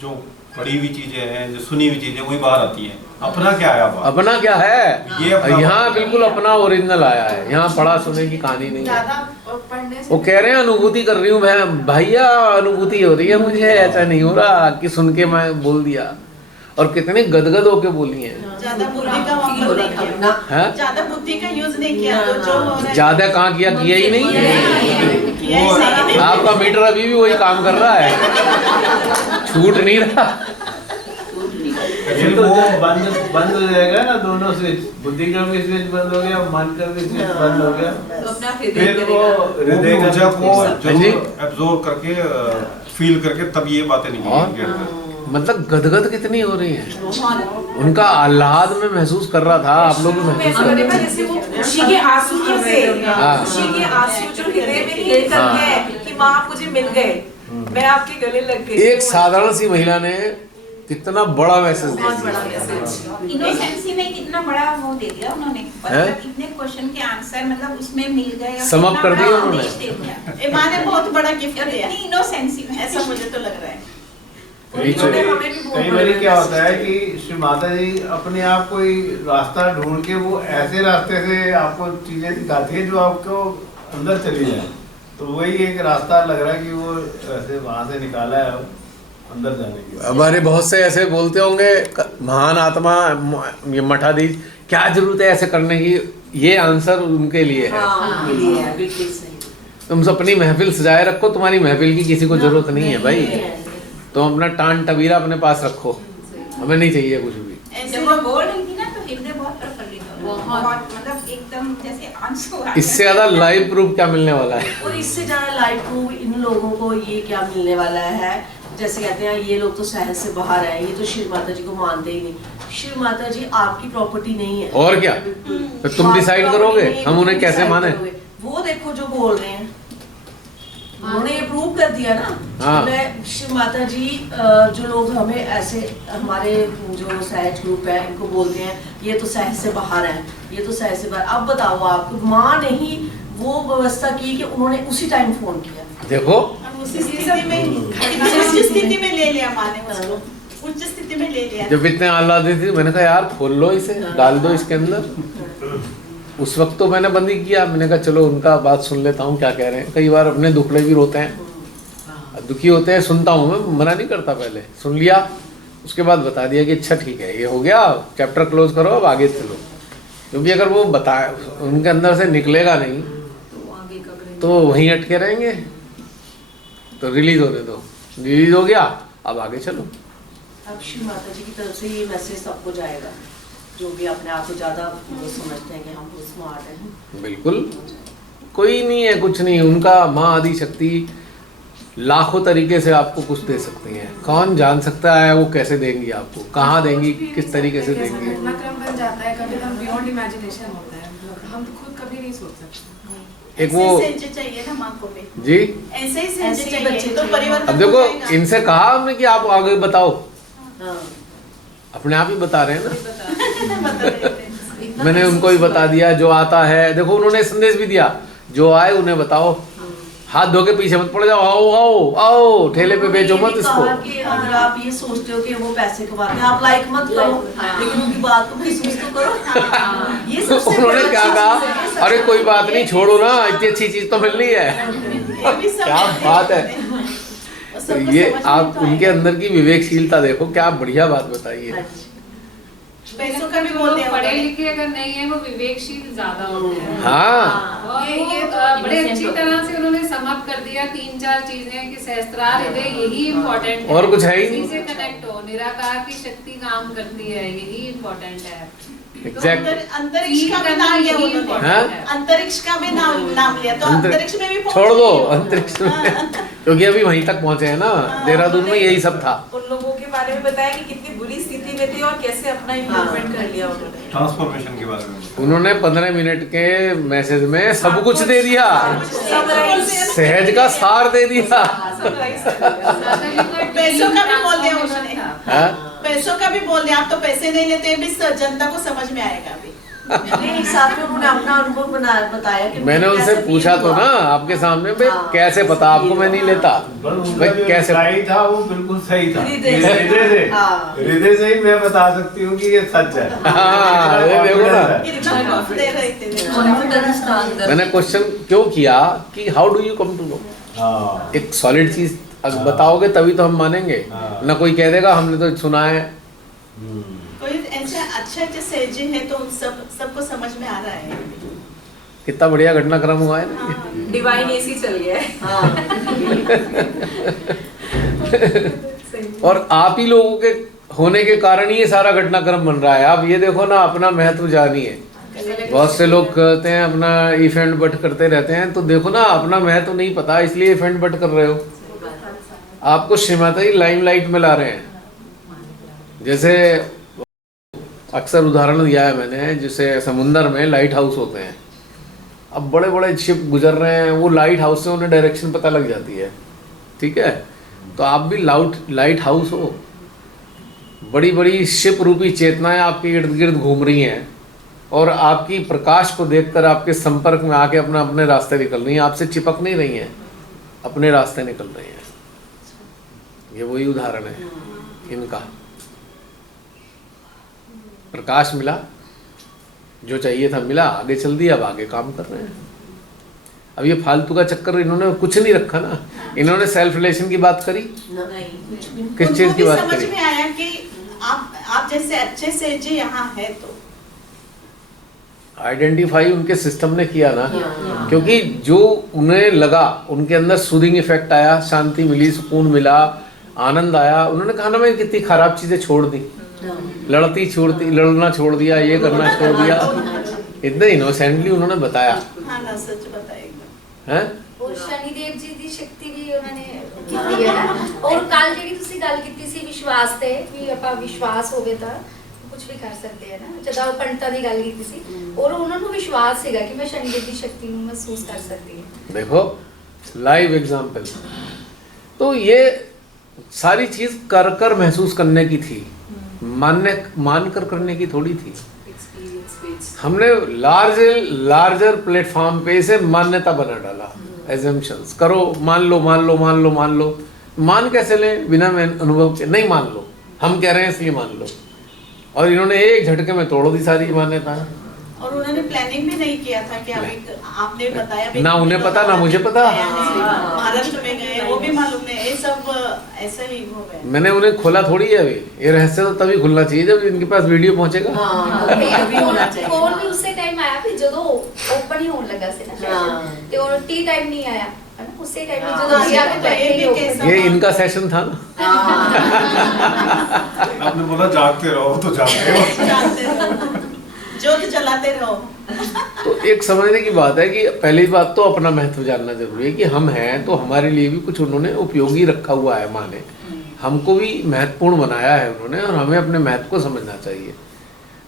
जो पढ़ी हुई चीजें हैं, जो सुनी हुई चीजें वही बाहर आती हैं, अपना क्या आया बाहर? अपना क्या है, ये अपना यहाँ बिल्कुल अपना ओरिजिनल आया है, यहाँ पढ़ा सुने की कहानी नहीं है। ज्यादा पढ़ने वो कह रहे हैं अनुभूति कर रही हूँ मैं, भैया अनुभूति हो रही है मुझे, ऐसा नहीं हो रहा कि सुन के मैं बोल दिया। और कितने गदगद होके बोली हैं। ज्यादा बुद्धि का वहाँ नहीं किया, हैं? ज्यादा बुद्धि का यूज नहीं किया, तो जो हो रहा है ज्यादा कहाँ किया ही नहीं। किया ही नहीं। आपका मीटर अभी भी वही काम कर रहा है, छूट नहीं रहा। ये तो जब बंद हो जाएगा ना दोनों स्विच, बुद्धि का भी स्विच बंद हो गया, मन का भी स्विच बंद हो गया, तो अपना हृदय फिर वो करेगा। हृदय का ऊर्जा को हाँ जी। एब्जॉर्ब करके फील करके तब ये बातें निकलेंगी। मतलब गदगद कितनी हो रही है, उनका आह्लाद में महसूस कर रहा था, आप लोग भी महसूस कर हमारे रहे पास थे। जैसे वो खुशी के आंसू कैसे, हाँ। खुशी के आंसू जो हृदय में निकल हाँ। है कि माँ आप मुझे मिल गए, मैं आपके गले लग गई। एक साधारण सी महिला ने कितना बड़ा मैसेज दे बहुत बड़ा दिया। मैसेज। इनोसेंसी में कितना बड़ा वो दे दिया उन्होंने, मतलब इतने क्वेश्चन के आंसर मतलब उसमें मिल गए और Sum up कितना कर दिया बड़ा उन्होंने। संदेश दे दिया। ये माँ ने बहुत बड़ा गिफ्ट और दिया, इतनी इनोसेंसी में ऐसा मुझे तो लग रहा है। उन्होंने हमें भी बहुत कई बड़ा बार क्या मैसेज होता है कि श्री माता जी अपने आप कोई रास्ता ढूंढ के वो ऐसे रास्ते से आपको चीजें दिखाती है जो आपको अंदर चली जाए, तो वही एक रास्ता लग रहा है कि वो ऐसे वहां से निकाला है अंदर जाने की। हमारे बहुत से ऐसे बोलते होंगे महान आत्मा ये मठाधीश, क्या जरूरत है ऐसे करने की, ये आंसर उनके लिए है। हाँ, ये है, बिल्कुल सही। तुम अपनी महफिल सजाए रखो, तुम्हारी महफिल की किसी को जरूरत नहीं है भाई। तुम अपना टान टबीरा अपने पास रखो, हमें नहीं चाहिए कुछ भी। ऐसे जब वो लोग बोल रही थी ना तो हृदय बहुत प्रफुल्लित हो रहा था, बहुत मतलब एकदम जैसे आंसू आ गए। इससे ज्यादा लाइव प्रूफ क्या मिलने वाला है। और इससे ज्यादा लाइफ को इन लोगों को ये क्या मिलने वाला है, जैसे कहते हैं ये लोग तो शहर से बाहर हैं, ये तो शिव माता जी को मानते ही नहीं। शिव माता जी आपकी प्रॉपर्टी नहीं है, और क्या, तो तुम डिसाइड करोगे हम उन्हें कैसे माने। वो देखो जो बोल रहे हैं, उन्होंने ये प्रूव कर दिया ना। हाँ। मैं शिव माता जी जो लोग हमें ऐसे हमारे जो सहज ग्रुप है इनको बोलते हैं ये तो शहर से बाहर है, ये तो शहर से बाहर। अब बताओ आपको माँ ने ही वो व्यवस्था की कि उन्होंने उसी टाइम फोन किया। देखो उसी स्थिति में ले लिया माँ ने उसको, उच्च स्थिति में ले लिया। जब इतने आह्लादित थी मैंने कहा यार खोल लो इसे, डाल दो इसके अंदर। उस वक्त तो मैंने बंद ही किया, मैंने कहा चलो उनका बात सुन लेता हूँ क्या कह रहे हैं। कई बार अपने दुखड़े भी रोते हैं, दुखी होते हैं, सुनता हूँ मैं, मना नहीं करता, पहले सुन लिया उसके बाद बता दिया कि अच्छा ठीक है ये हो गया, चैप्टर क्लोज करो अब आगे चलो। क्योंकि अगर वो बताए उनके अंदर से निकलेगा नहीं तो वहीं अटके रहेंगे, तो रिलीज होने दो, रिलीज हो गया अब आगे चलो। अब शिव माता जी की तरफ से ये मैसेज सबको जाएगा, जो भी अपने आप को ज्यादा वो समझते हैं कि हम बहुत स्मार्ट हैं। बिल्कुल कोई नहीं है, कुछ नहीं, उनका माँ आदि शक्ति लाखों तरीके से आपको कुछ दे सकती हैं। कौन जान सकता है वो कैसे देंगी आपको, कहाँ देंगी, किस तरीके से देंगी। घटनाक्रम बन जाता है, कभी कभी बियॉन्ड इमेजिनेशन होता है, मतलब हम खुद कभी नहीं सोच सकते। एक वो चाहिए ना माँ को भी जी, ऐसे ही चाहिए तो परिवर्तन अब देखो हो जाएगा। इनसे कहा हमने कि आप आगे बताओ, हाँ। अपने आप ही बता रहे हैं ना। बता देते हैं। मैंने उनको ही बता दिया जो आता है। देखो उन्होंने संदेश भी दिया, जो आए उन्हें बताओ, हाथ धो के पीछे मत पड़ जाओ, आओ आओ आओ ठेले पे बेचो मत इसको। कहा कि अगर आप ये सोचते हो कि वो पैसे कमाते हैं, आप लाइक मत करो, लेकिन उनकी बात को महसूस तो करो। ये सबसे उन्होंने बड़ा क्या चीज़ कहा, है। अरे कोई बात नहीं छोड़ो ना, इतनी अच्छी चीज तो मिल रही है। ये भी सब क्या बात है। सबको ये समझ में आप तो उनके आएगा। अंदर की विवेकशीलता देखो, क्या बढ़िया बात बताइए। पैसों का भी जो बोल लोग दिया पढ़े उन्होंने। लिखे अगर नहीं है वो विवेकशील ज्यादा होते हैं। हाँ और ये बड़े अच्छी तरह से उन्होंने समअप कर दिया 3-4 चीजें कि सहस्त्रार हृदय यही इम्पोर्टेंट है, और कुछ है ही नहीं। इसी से कनेक्ट हो, निराकार की शक्ति काम करती है, यही इम्पोर्टेंट है। एग्जैक्ट। अंतरिक्ष का भी नाम लिया उन्होंने। हाँ? अंतरिक्ष का भी नाम लिया, तो अंतरिक्ष में भी छोड़ दो अंतरिक्ष में, क्योंकि अभी वहीं तक पहुंचे हैं ना, देहरादून में यही सब था। उन लोगों के बारे में बताया कि कितनी बुरी स्थिति में थी और कैसे अपना इम्प्रूवमेंट कर लिया उन्होंने। ट्रांसफॉर्मेशन के बारे में उन्होंने 15 मिनट के मैसेज में सब कुछ दे दिया, सहज का सार दे दिया। पैसों का भी बोल दिया उन्होंने। हाँ? पैसों का भी बोल दिया, आप तो पैसे नहीं लेते भी जनता को समझ में आएगा अभी। नहीं, साथ में उन्होंने अपना अनुभव बताया कि मैंने उनसे कैसे पूछा feel तो हुआ। ना आपके सामने, भाई हाँ, कैसे पता आपको, मैं नहीं लेता बस उनका भाई जो कैसे सही था वो बिल्कुल सही था। हृदय से। हृदय से, हाँ। हृदय से ही मैं बता सकती हूँ कि ये सच है। हाँ, ये देखो ना। कितना confident है इतने। कॉन्फिडेंस था अंदर। मैंने क्वेश्चन क्यों किया कि how do you come to know, हाँ एक सॉलिड चीज अगर बताओगे तभी तो हम मानेंगे, हाँ। ना कोई कह देगा हमने तो सुना है। कोई ऐसे अच्छे सहजे हैं तो उन सबको समझ में आ रहा है। कितना बढ़िया घटनाक्रम हुआ है ना। हाँ। डिवाइन एसी चल गया है। हाँ। और आप ही लोगों के होने के कारण ही ये सारा घटनाक्रम बन रहा है। आप ये देखो ना, अपना महत्व जानिए। बहुत से लोग कहते हैं अपना इफेंट बट करते रहते हैं, तो देखो ना अपना महत्व नहीं पता इसलिए इफेंट बट कर रहे हो। आपको श्रीमाता जी लाइमलाइट में ला रहे हैं। जैसे अक्सर उदाहरण दिया है मैंने, जैसे समुंदर में लाइट हाउस होते हैं। अब बड़े बड़े शिप गुजर रहे हैं, वो लाइट हाउस से उन्हें डायरेक्शन पता लग जाती है, ठीक है। तो आप भी लाइट हाउस हो। बड़ी बड़ी शिप रूपी चेतनाएं आपके इर्द गिर्द घूम रही हैं और आपकी प्रकाश को देखकर आपके संपर्क में आके अपने रास्ते निकल रही हैं। आपसे चिपक नहीं रही हैं, अपने रास्ते निकल रही हैं। ये वही उदाहरण है इनका। प्रकाश मिला, जो चाहिए था मिला, आगे चल दिया, अब आगे काम कर रहे हैं। अब ये फालतू का चक्कर इन्होंने कुछ नहीं रखा ना। इन्होंने सेल्फ रिलेशन की बात करी, किस चीज की बात समझ करी? में आया कि आप जैसे अच्छे सहजे यहाँ है तो आइडेंटिफाई उनके सिस्टम ने किया ना, क्योंकि जो उन्हें लगा, उनके अंदर सूदिंग इफेक्ट आया, शांति मिली, सुकून मिला, आनंद आया। उन्होंने कहा ना मैं कितनी खराब चीजें छोड़ दी, लड़ना छोड़ दिया, ये करना छोड़ दिया। इतने इनोसेंटली उन्होंने बताया हाँ ना, सच बताएगा। हैं। और शनिदेव जी की शक्ति भी उन्होंने ਕੀਤੀ ਹੈ ਨਾ। और ਕੱਲ ਜਿਹੜੀ ਤੁਸੀਂ ਗੱਲ ਕੀਤੀ ਸੀ ਵਿਸ਼ਵਾਸ ਤੇ, ਵੀ ਆਪਾਂ ਵਿਸ਼ਵਾਸ ਹੋਵੇ ਤਾਂ ਕੁਝ ਵੀ ਕਰ ਸਕਦੇ ਆ ਨਾ। ਜਦੋਂ ਪੰਡਤਾਂ ਦੀ ਗੱਲ ਕੀਤੀ ਸੀ, ਔਰ ਉਹਨਾਂ ਨੂੰ ਵਿਸ਼ਵਾਸ ਸੀਗਾ ਕਿ ਮੈਂ ਸ਼ਨੀदेव ਦੀ ਸ਼ਕਤੀ ਨੂੰ ਮਹਿਸੂਸ ਕਰ ਸਕਦੀ ਹਾਂ। देखो लाइव एग्जाम्पल। तो ये सारी चीज कर कर महसूस करने की थी, मान कर करने की थोड़ी थी। हमने लार्जर प्लेटफॉर्म पे इसे मान्यता बना डाला। एजम्पशंस करो, मान लो मान लो मान लो मान लो। मान कैसे लें बिना अनुभव के? नहीं मान लो, हम कह रहे हैं इसलिए मान लो। और इन्होंने एक झटके में तोड़ दी सारी मान्यता। और उन्होंने प्लानिंग भी नहीं किया था कि आपने बताया भी ना उन्हें पता ना मुझे पता। महाराष्ट्र में गए, वो भी मालूम नहीं, ये सब ऐसे ही हो गए। मैंने उन्हें खोला थोड़ी है अभी। ये रहस्य तो तभी खुलना चाहिए जब इनके पास वीडियो पहुंचेगा। ਫੋਨ ਵੀ ਉਸੇ ਟਾਈਮ ਆਇਆ ਵੀ ਜਦੋਂ ਓਪਨ ਹੀ ਹੋਣ ਲੱਗਾ ਸੀ ਨਾ ਸੈਸ਼ਨ, ਤੇ ਉਹ ਟੀ ਟਾਈਮ ਨਹੀਂ ਆਇਆ ਹੈ ਨਾ। ਉਸੇ ਟਾਈਮ ਜਦੋਂ ਅਸੀਂ ਆ ਕੇ ਬੈਠੇ ਹੀ open। ये इनका सेशन था ना। आपने बोला जागते रहो तो जागते रहो। ज्योत जलाते रहो। तो एक समझने की बात है कि पहली बात तो अपना महत्व जानना जरूरी है कि हम हैं तो हमारे लिए भी कुछ उन्होंने उपयोगी रखा हुआ है। माँ ने हमको भी महत्वपूर्ण बनाया है उन्होंने, और हमें अपने महत्व को समझना चाहिए।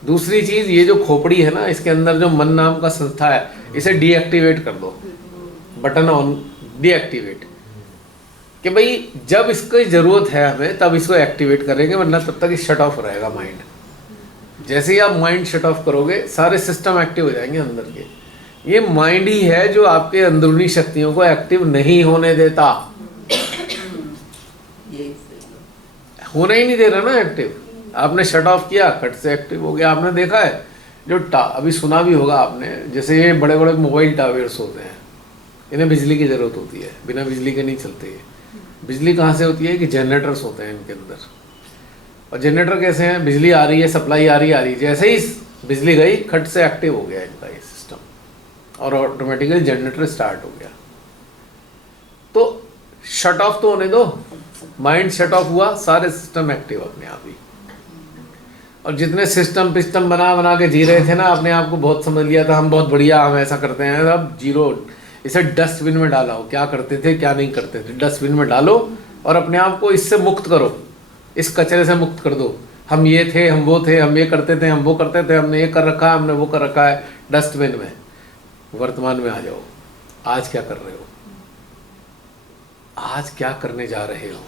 दूसरी चीज, ये जो खोपड़ी है ना, इसके अंदर जो मन नाम का संस्था है, इसे डीएक्टिवेट कर दो। बटन ऑन डीएक्टिवेट, कि भाई जब इसकी जरूरत है हमें तब इसको एक्टिवेट करेंगे, वरना तब तक शट ऑफ रहेगा माइंड। जैसे ही आप माइंड शट ऑफ करोगे सारे सिस्टम एक्टिव हो जाएंगे अंदर के। ये माइंड ही है जो आपके अंदरूनी शक्तियों को एक्टिव नहीं होने देता। होने ही नहीं दे रहा ना एक्टिव। आपने शट ऑफ किया, कट से एक्टिव हो गया। आपने देखा है जो अभी सुना भी होगा आपने, जैसे ये बड़े बड़े मोबाइल टावर्स होते हैं, इन्हें बिजली की ज़रूरत होती है, बिना बिजली के नहीं चलते। बिजली कहाँ से होती है कि जनरेटर्स होते हैं इनके अंदर। और जनरेटर कैसे हैं? बिजली आ रही है, सप्लाई आ रही है, जैसे ही बिजली गई खट से एक्टिव हो गया इनका ये सिस्टम, और ऑटोमेटिकली जनरेटर स्टार्ट हो गया। तो शट ऑफ तो होने दो। माइंड शट ऑफ हुआ, सारे सिस्टम एक्टिव अपने आप ही। और जितने सिस्टम पिस्टम बना के जी रहे थे ना, अपने आप को बहुत समझ लिया था हम बहुत बढ़िया, हम ऐसा करते हैं, अब जीरो। इसे डस्टबिन में डालो। क्या करते थे क्या नहीं करते थे, डस्टबिन में डालो और अपने आप को इससे मुक्त करो, इस कचरे से मुक्त कर दो। हम ये थे, हम वो थे, हम ये करते थे, हम वो करते थे, हमने ये कर रखा है, हमने वो कर रखा है। डस्टबिन में वर्तमान में आ जाओ। आज क्या कर रहे हो? आज क्या करने जा रहे हो?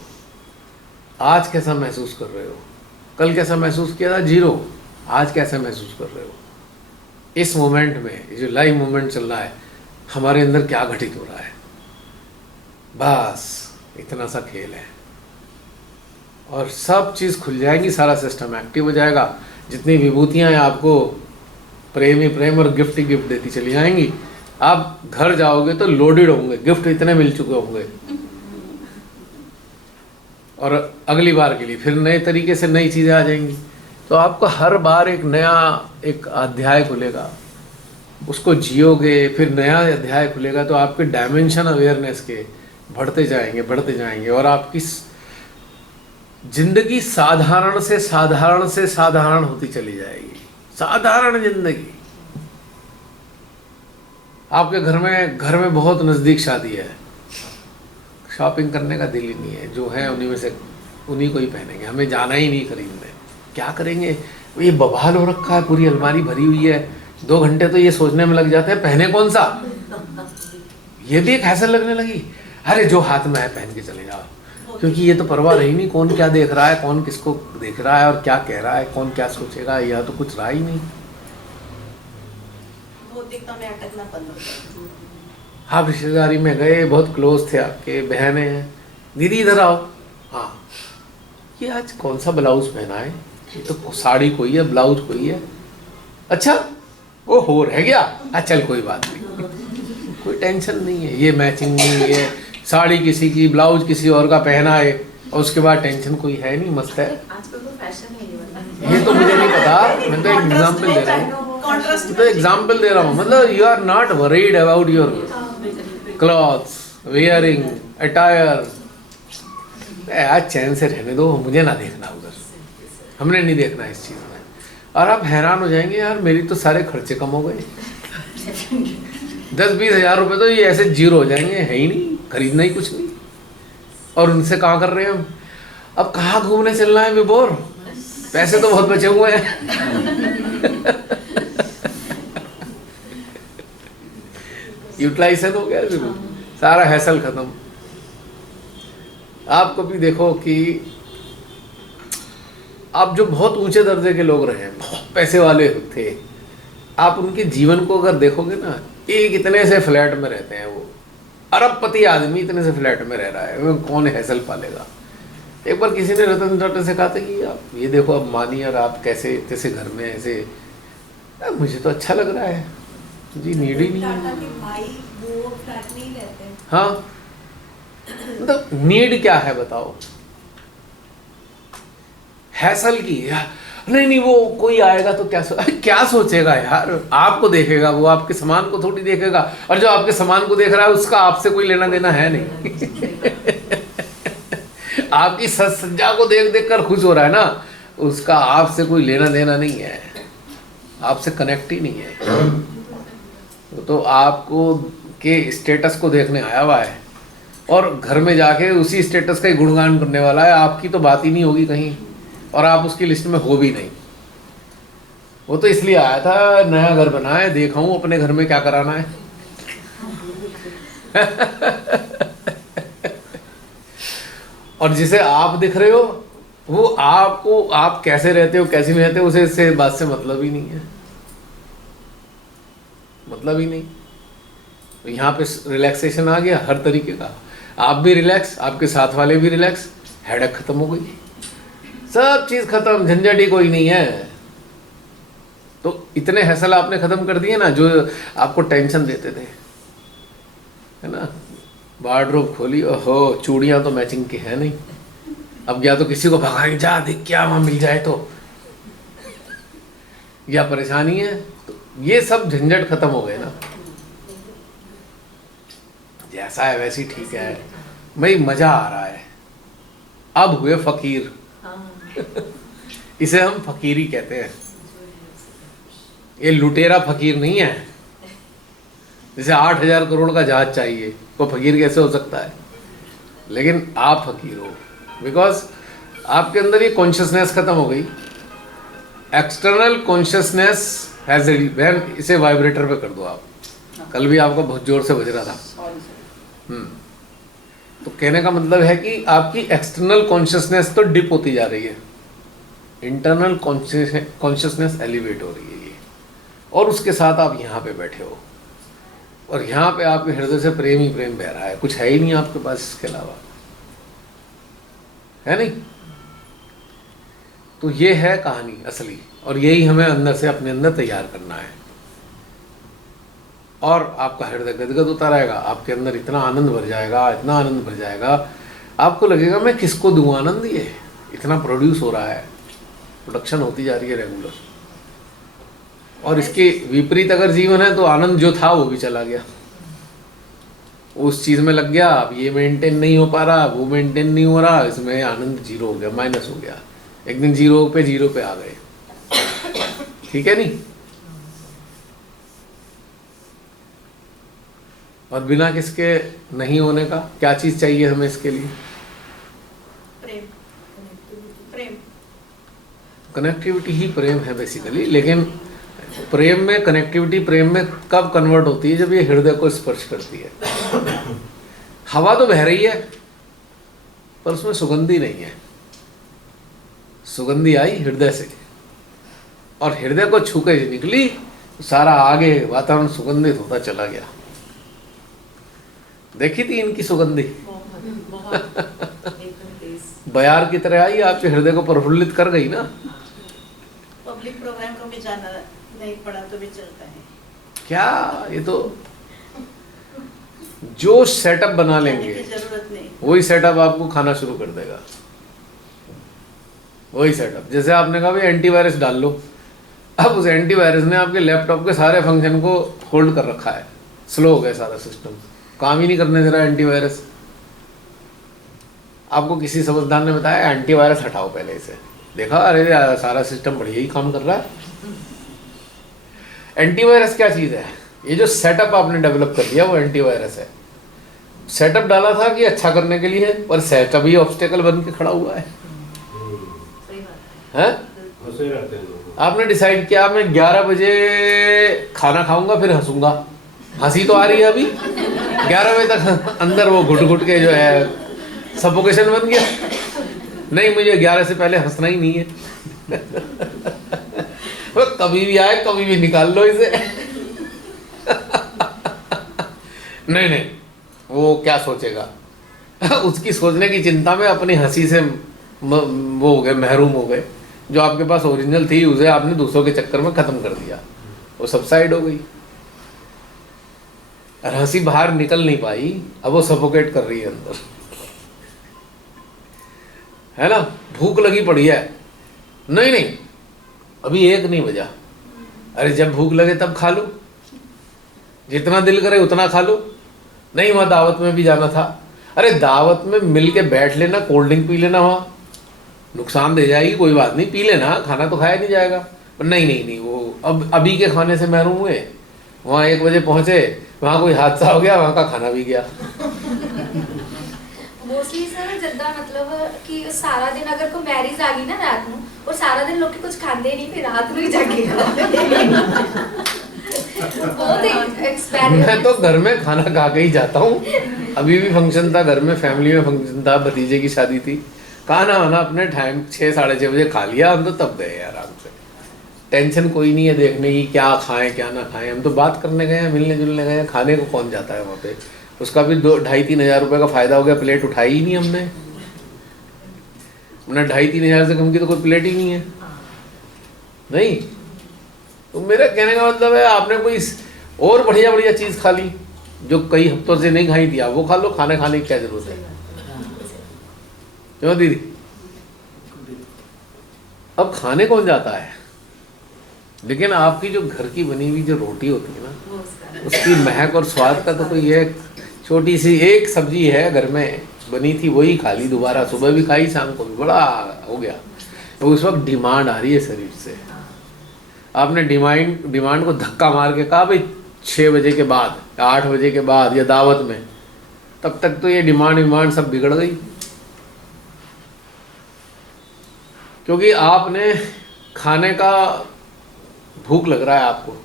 आज कैसा महसूस कर रहे हो? कल कैसा महसूस किया था? जीरो। आज कैसा महसूस कर रहे हो? इस मोमेंट में, ये जो लाइव मोमेंट चल रहा है, हमारे अंदर क्या घटित हो रहा है, बस इतना सा खेल है और सब चीज़ खुल जाएगी, सारा सिस्टम एक्टिव हो जाएगा। जितनी विभूतियाँ हैं आपको प्रेम ही प्रेम और गिफ्ट ही गिफ्ट देती चली जाएंगी। आप घर जाओगे तो लोडेड होंगे, गिफ्ट इतने मिल चुके होंगे और अगली बार के लिए फिर नए तरीके से नई चीज़ें आ जाएंगी। तो आपका हर बार एक नया एक अध्याय खुलेगा, उसको जियोगे, फिर नया अध्याय खुलेगा तो आपके डायमेंशन अवेयरनेस के बढ़ते जाएंगे और आपकी जिंदगी साधारण से साधारण होती चली जाएगी। साधारण जिंदगी। आपके घर में बहुत नज़दीक शादी है, शॉपिंग करने का दिल ही नहीं है, जो है उन्हीं में से उन्हीं को ही पहनेंगे, हमें जाना ही नहीं खरीदने। क्या करेंगे, ये बवाल हो रखा है, पूरी अलमारी भरी हुई है, 2 घंटे तो ये सोचने में लग जाते हैं पहने कौन सा। ये भी एक हैसल लगने लगी, अरे जो हाथ में है पहन के चले जाओ, क्योंकि ये तो परवाह रही नहीं कौन क्या देख रहा है, कौन किसको देख रहा है और क्या कह रहा है, कौन क्या सोचेगा, यह तो कुछ रहा ही नहीं। आप रिश्तेदारी में गए, बहुत क्लोज थे आपके, बहनें हैं, दीदी इधर आओ, हाँ ये आज कौन सा ब्लाउज पहना है, ये तो साड़ी कोई है, ब्लाउज कोई है, अच्छा वो हो रह गया, अच्छा चल कोई बात नहीं, कोई टेंशन नहीं है, ये मैचिंग नहीं है, साड़ी किसी की, ब्लाउज किसी और का पहना है और उसके बाद टेंशन कोई है नहीं, मस्त है। आजकल तो फैशन है ये तो मुझे नहीं पता, मैं तो एग्जाम्पल दे रहा हूँ, मतलब you are not worried about your clothes, wearing, attire. आज चैन से रहने दो, मुझे ना देखना उधर, हमने नहीं देखना इस चीज़ में। और आप हैरान हो जाएंगे, यार मेरी तो सारे खर्चे कम हो गए, 10-20 हज़ार रुपये तो ये ऐसे जीरो हो जाएंगे, है ही नहीं, खरीदना ही कुछ नहीं। और उनसे कहाँ कर रहे हैं हम, अब कहाँ घूमने चलना है विभोर, पैसे तो बहुत बचे हुए हैं। यूटिलाइजेशन हो गया, सारा हैसल खत्म। आप कभी देखो कि आप जो बहुत ऊंचे दर्जे के लोग रहे हैं, बहुत पैसे वाले थे, आप उनके जीवन को अगर देखोगे ना, एक इतने से फ्लैट में रहते हैं, वो अरबपति आदमी इतने से फ्लैट में रह रहा है, वो कौन हैसल पालेगा। एक बार किसी ने रतन टाटा से कहा था कि आप ये देखो अब मानी और आप कैसे कैसे घर में ऐसे, मुझे तो अच्छा लग रहा है जी, नीड ही नहीं है। हाँ मतलब नीड क्या है बताओ, हैसल की, नहीं वो कोई आएगा तो क्या सोचेगा यार, आपको देखेगा, वो आपके सामान को थोड़ी देखेगा, और जो आपके सामान को देख रहा है उसका आपसे कोई लेना देना है नहीं। आपकी सज्जा को देख देख कर खुश हो रहा है ना, उसका आपसे कोई लेना देना नहीं है, आपसे कनेक्ट ही नहीं है। तो आपको के स्टेटस को देखने आया हुआ है और घर में जाके उसी स्टेटस का ही गुणगान करने वाला है, आपकी तो बात ही नहीं होगी कहीं, और आप उसकी लिस्ट में हो भी नहीं। वो तो इसलिए आया था नया घर बना है, देखा हूँ अपने घर में क्या कराना है। और जिसे आप दिख रहे हो वो आपको, आप कैसे रहते हो कैसे नहीं रहते हो, उसे इससे बात से मतलब ही नहीं है, मतलब ही नहीं। तो यहाँ पे रिलैक्सेशन आ गया हर तरीके का, आप भी रिलैक्स, आपके साथ वाले भी रिलैक्स, हेडेक खत्म हो गई, सब चीज़ खत्म, झंझट ही कोई नहीं है। तो इतने हैसल आपने खत्म कर दिए ना जो आपको टेंशन देते थे, है ना। वार्डरोब खोली, ओहो चूड़ियाँ तो मैचिंग की है नहीं, अब या तो किसी को भगाएं, जा देख क्या वहाँ मिल जाए तो, या परेशानी है, तो ये सब झंझट खत्म हो गए ना। जैसा है वैसे ही ठीक है भाई, मजा आ रहा है। अब हुए फकीर। इसे हम फकीरी कहते हैं। ये लुटेरा फकीर नहीं है, जैसे 8,000 करोड़ का जहाज चाहिए, वो फकीर कैसे हो सकता है। लेकिन आप फकीर हो बिकॉज आपके अंदर ये कॉन्शियसनेस खत्म हो गई। एक्सटर्नल कॉन्शियसनेस हैज व्हेन, इसे वाइब्रेटर पे कर दो आप। कल भी आपको बहुत जोर से बज रहा था। तो कहने का मतलब है कि आपकी एक्सटर्नल कॉन्शियसनेस तो डिप होती जा रही है, इंटरनल कॉन्शियसनेस एलिवेट हो रही है। ये और उसके साथ आप यहाँ पे बैठे हो और यहाँ पे आपके हृदय से प्रेम ही प्रेम बह रहा है, कुछ है ही नहीं आपके पास इसके अलावा, है नहीं? तो ये है कहानी असली, और यही हमें अंदर से अपने अंदर तैयार करना है। और आपका हृदय गदगद होता रहेगा, आपके अंदर इतना आनंद भर जाएगा, इतना आनंद भर जाएगा, आपको लगेगा मैं किसको दूँ आनंद, ये इतना प्रोड्यूस हो रहा है, प्रोडक्शन होती जा रही है रेगुलर। और इसके विपरीत अगर जीवन है तो आनंद जो था वो भी चला गया, उस चीज़ में लग गया, अब ये मेंटेन नहीं हो पा रहा, वो मेंटेन नहीं हो रहा, इसमें आनंद जीरो हो गया, माइनस हो गया, एक दिन जीरो पे आ गए। ठीक है नहीं? और बिना किसके नहीं होने का क्या चीज़ चाहिए हमें इसके लिए? प्रेम, प्रेम, कनेक्टिविटी ही प्रेम है बेसिकली। लेकिन प्रेम में कनेक्टिविटी, प्रेम में कब कन्वर्ट होती है? जब ये हृदय को स्पर्श करती है। हवा तो बह रही है पर उसमें सुगंधी नहीं है, सुगंधी आई हृदय से, और हृदय को छू के निकली तो सारा आगे वातावरण सुगंधित होता चला गया। देखी थी इनकी सुगंधी? बयार की तरह आई, आपके हृदय को प्रफुल्लित कर गई ना। पब्लिक प्रोग्राम को भी जाना नहीं पड़ा तो भी चलता है क्या? ये तो जो सेटअप बना लेंगे जरूरत नहीं, वही सेटअप आपको खाना शुरू कर देगा, वही सेटअप। जैसे आपने कहा भाई एंटीवायरस डाल लो, अब उस एंटीवायरस ने आपके लैपटॉप के सारे फंक्शन को होल्ड कर रखा है, स्लो हो गया सारा सिस्टम, काम ही नहीं करने दे रहा एंटीवायरस। आपको किसी समझदार ने बताया एंटीवायरस हटाओ पहले इसे, देखा अरे सारा सिस्टम बढ़िया ही काम कर रहा है। एंटीवायरस क्या चीज़ है? ये जो सेटअप आपने डेवलप कर लिया वो एंटीवायरस है। सेटअप डाला था कि अच्छा करने के लिए, पर सेटअप ही ऑब्स्टेकल बन के खड़ा हुआ है। हैं? आपने डिसाइड किया मैं 11 बजे खाना खाऊंगा फिर हंसूंगा, हंसी तो आ रही है अभी, 11 बजे तक अंदर वो घुट घुट के जो है सफोकेशन बन गया। नहीं, मुझे 11 से पहले हंसना ही नहीं है। वो कभी भी आए कभी भी निकाल लो इसे। नहीं नहीं, वो क्या सोचेगा? उसकी सोचने की चिंता में अपनी हंसी से वो हो गए, महरूम हो गए। जो आपके पास ओरिजिनल थी उसे आपने दूसरों के चक्कर में खत्म कर दिया, वो सबसाइड हो गई और हंसी बाहर निकल नहीं पाई, अब वो सफोकेट कर रही है अंदर, है ना? भूख लगी पड़ी है, नहीं नहीं अभी 1 नहीं बजा, अरे जब भूख लगे तब खा लो, जितना दिल करे उतना खा लो। नहीं, वहाँ दावत में भी जाना था, अरे दावत में मिल के बैठ लेना, कोल्ड ड्रिंक पी लेना, वहाँ नुकसान दे जाएगी कोई बात नहीं, पी लेना, खाना तो खाया नहीं जाएगा। पर नहीं नहीं नहीं, वो अब अभी के खाने से महरूम हुए। वहाँ 1 बजे पहुँचे, वहाँ कोई हादसा हो गया, वहाँ का खाना भी गया। मोस्टली सर जिद्दां मतलब कि सारा दिन अगर कोई मैरिज आ गई ना रात में और सारा दिन लोग कुछ खाते नहीं, फिर रात में ही जाके मैं तो घर में खाना खा के ही जाता हूँ। अभी भी फंक्शन था घर में, फैमिली में फंक्शन था, भतीजे की शादी थी, खाना वाना अपने टाइम 6 साढ़े 6 बजे खा लिया, हम तो तब गए आराम से। टेंशन कोई नहीं है देखने की क्या खाएं क्या ना खाएं, हम तो बात करने गए हैं, मिलने जुलने गए हैं, खाने को कौन जाता है वहाँ पे। उसका भी 2-2.5-3 हज़ार रुपये का फ़ायदा हो गया, प्लेट उठाई ही नहीं हमने 2.5-3 हज़ार से कम की तो कोई प्लेट ही नहीं है। नहीं, तो मेरा कहने का मतलब है आपने कोई और बढ़िया बढ़िया चीज़ खा ली जो कई हफ्तों से नहीं खाई थी, आप वो खा लो, खाने की क्या जरूरत है? क्यों दीदी? अब खाने कौन जाता है? लेकिन आपकी जो घर की बनी हुई जो रोटी होती है ना, उसकी महक और स्वाद का तो कोई है। छोटी सी एक सब्जी है घर में बनी थी, वही खा ली दोबारा, सुबह भी खाई शाम को भी, बड़ा हो गया। तो उस वक्त डिमांड आ रही है शरीर से, आपने डिमांड को धक्का मार के कहा भाई 6 बजे के बाद या 8 बजे के बाद या दावत में, तब तक तो ये डिमांड सब बिगड़ गई। क्योंकि आपने खाने का भूख लग रहा है आपको,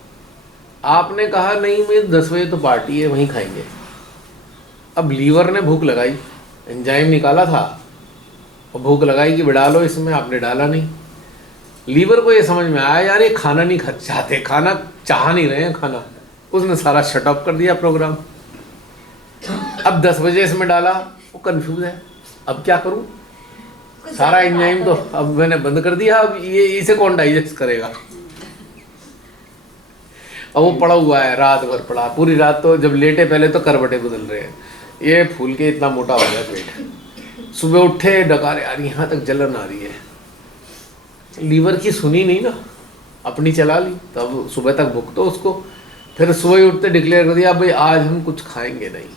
आपने कहा नहीं मैं 10 बजे तो पार्टी है वहीं खाएंगे। अब लीवर ने भूख लगाई, एंजाइम निकाला था और भूख लगाई कि बिड़ा लो इसमें, आपने डाला नहीं, लीवर को ये समझ में आया यार ये खाना नहीं खा चाहते, खाना चाह नहीं रहे हैं खाना, उसने सारा शट ऑफ कर दिया प्रोग्राम। अब 10 बजे इसमें डाला, वो कंफ्यूज है अब क्या करूं, सारा एंजाइम तो अब मैंने बंद कर दिया, अब ये इसे कौन डाइजेस्ट करेगा। और वो पड़ा हुआ है, रात भर पड़ा, पूरी रात, तो जब लेटे पहले तो करवटें बदल रहे हैं, ये फूल के इतना मोटा हो गया पेट। सुबह उठे डकारे आ रही, यहाँ तक जलन आ रही है, लीवर की सुनी नहीं ना, अपनी चला ली, तब सुबह तक भुगतो उसको। फिर सुबह ही उठते डिक्लेयर कर दिया भाई आज हम कुछ खाएंगे नहीं।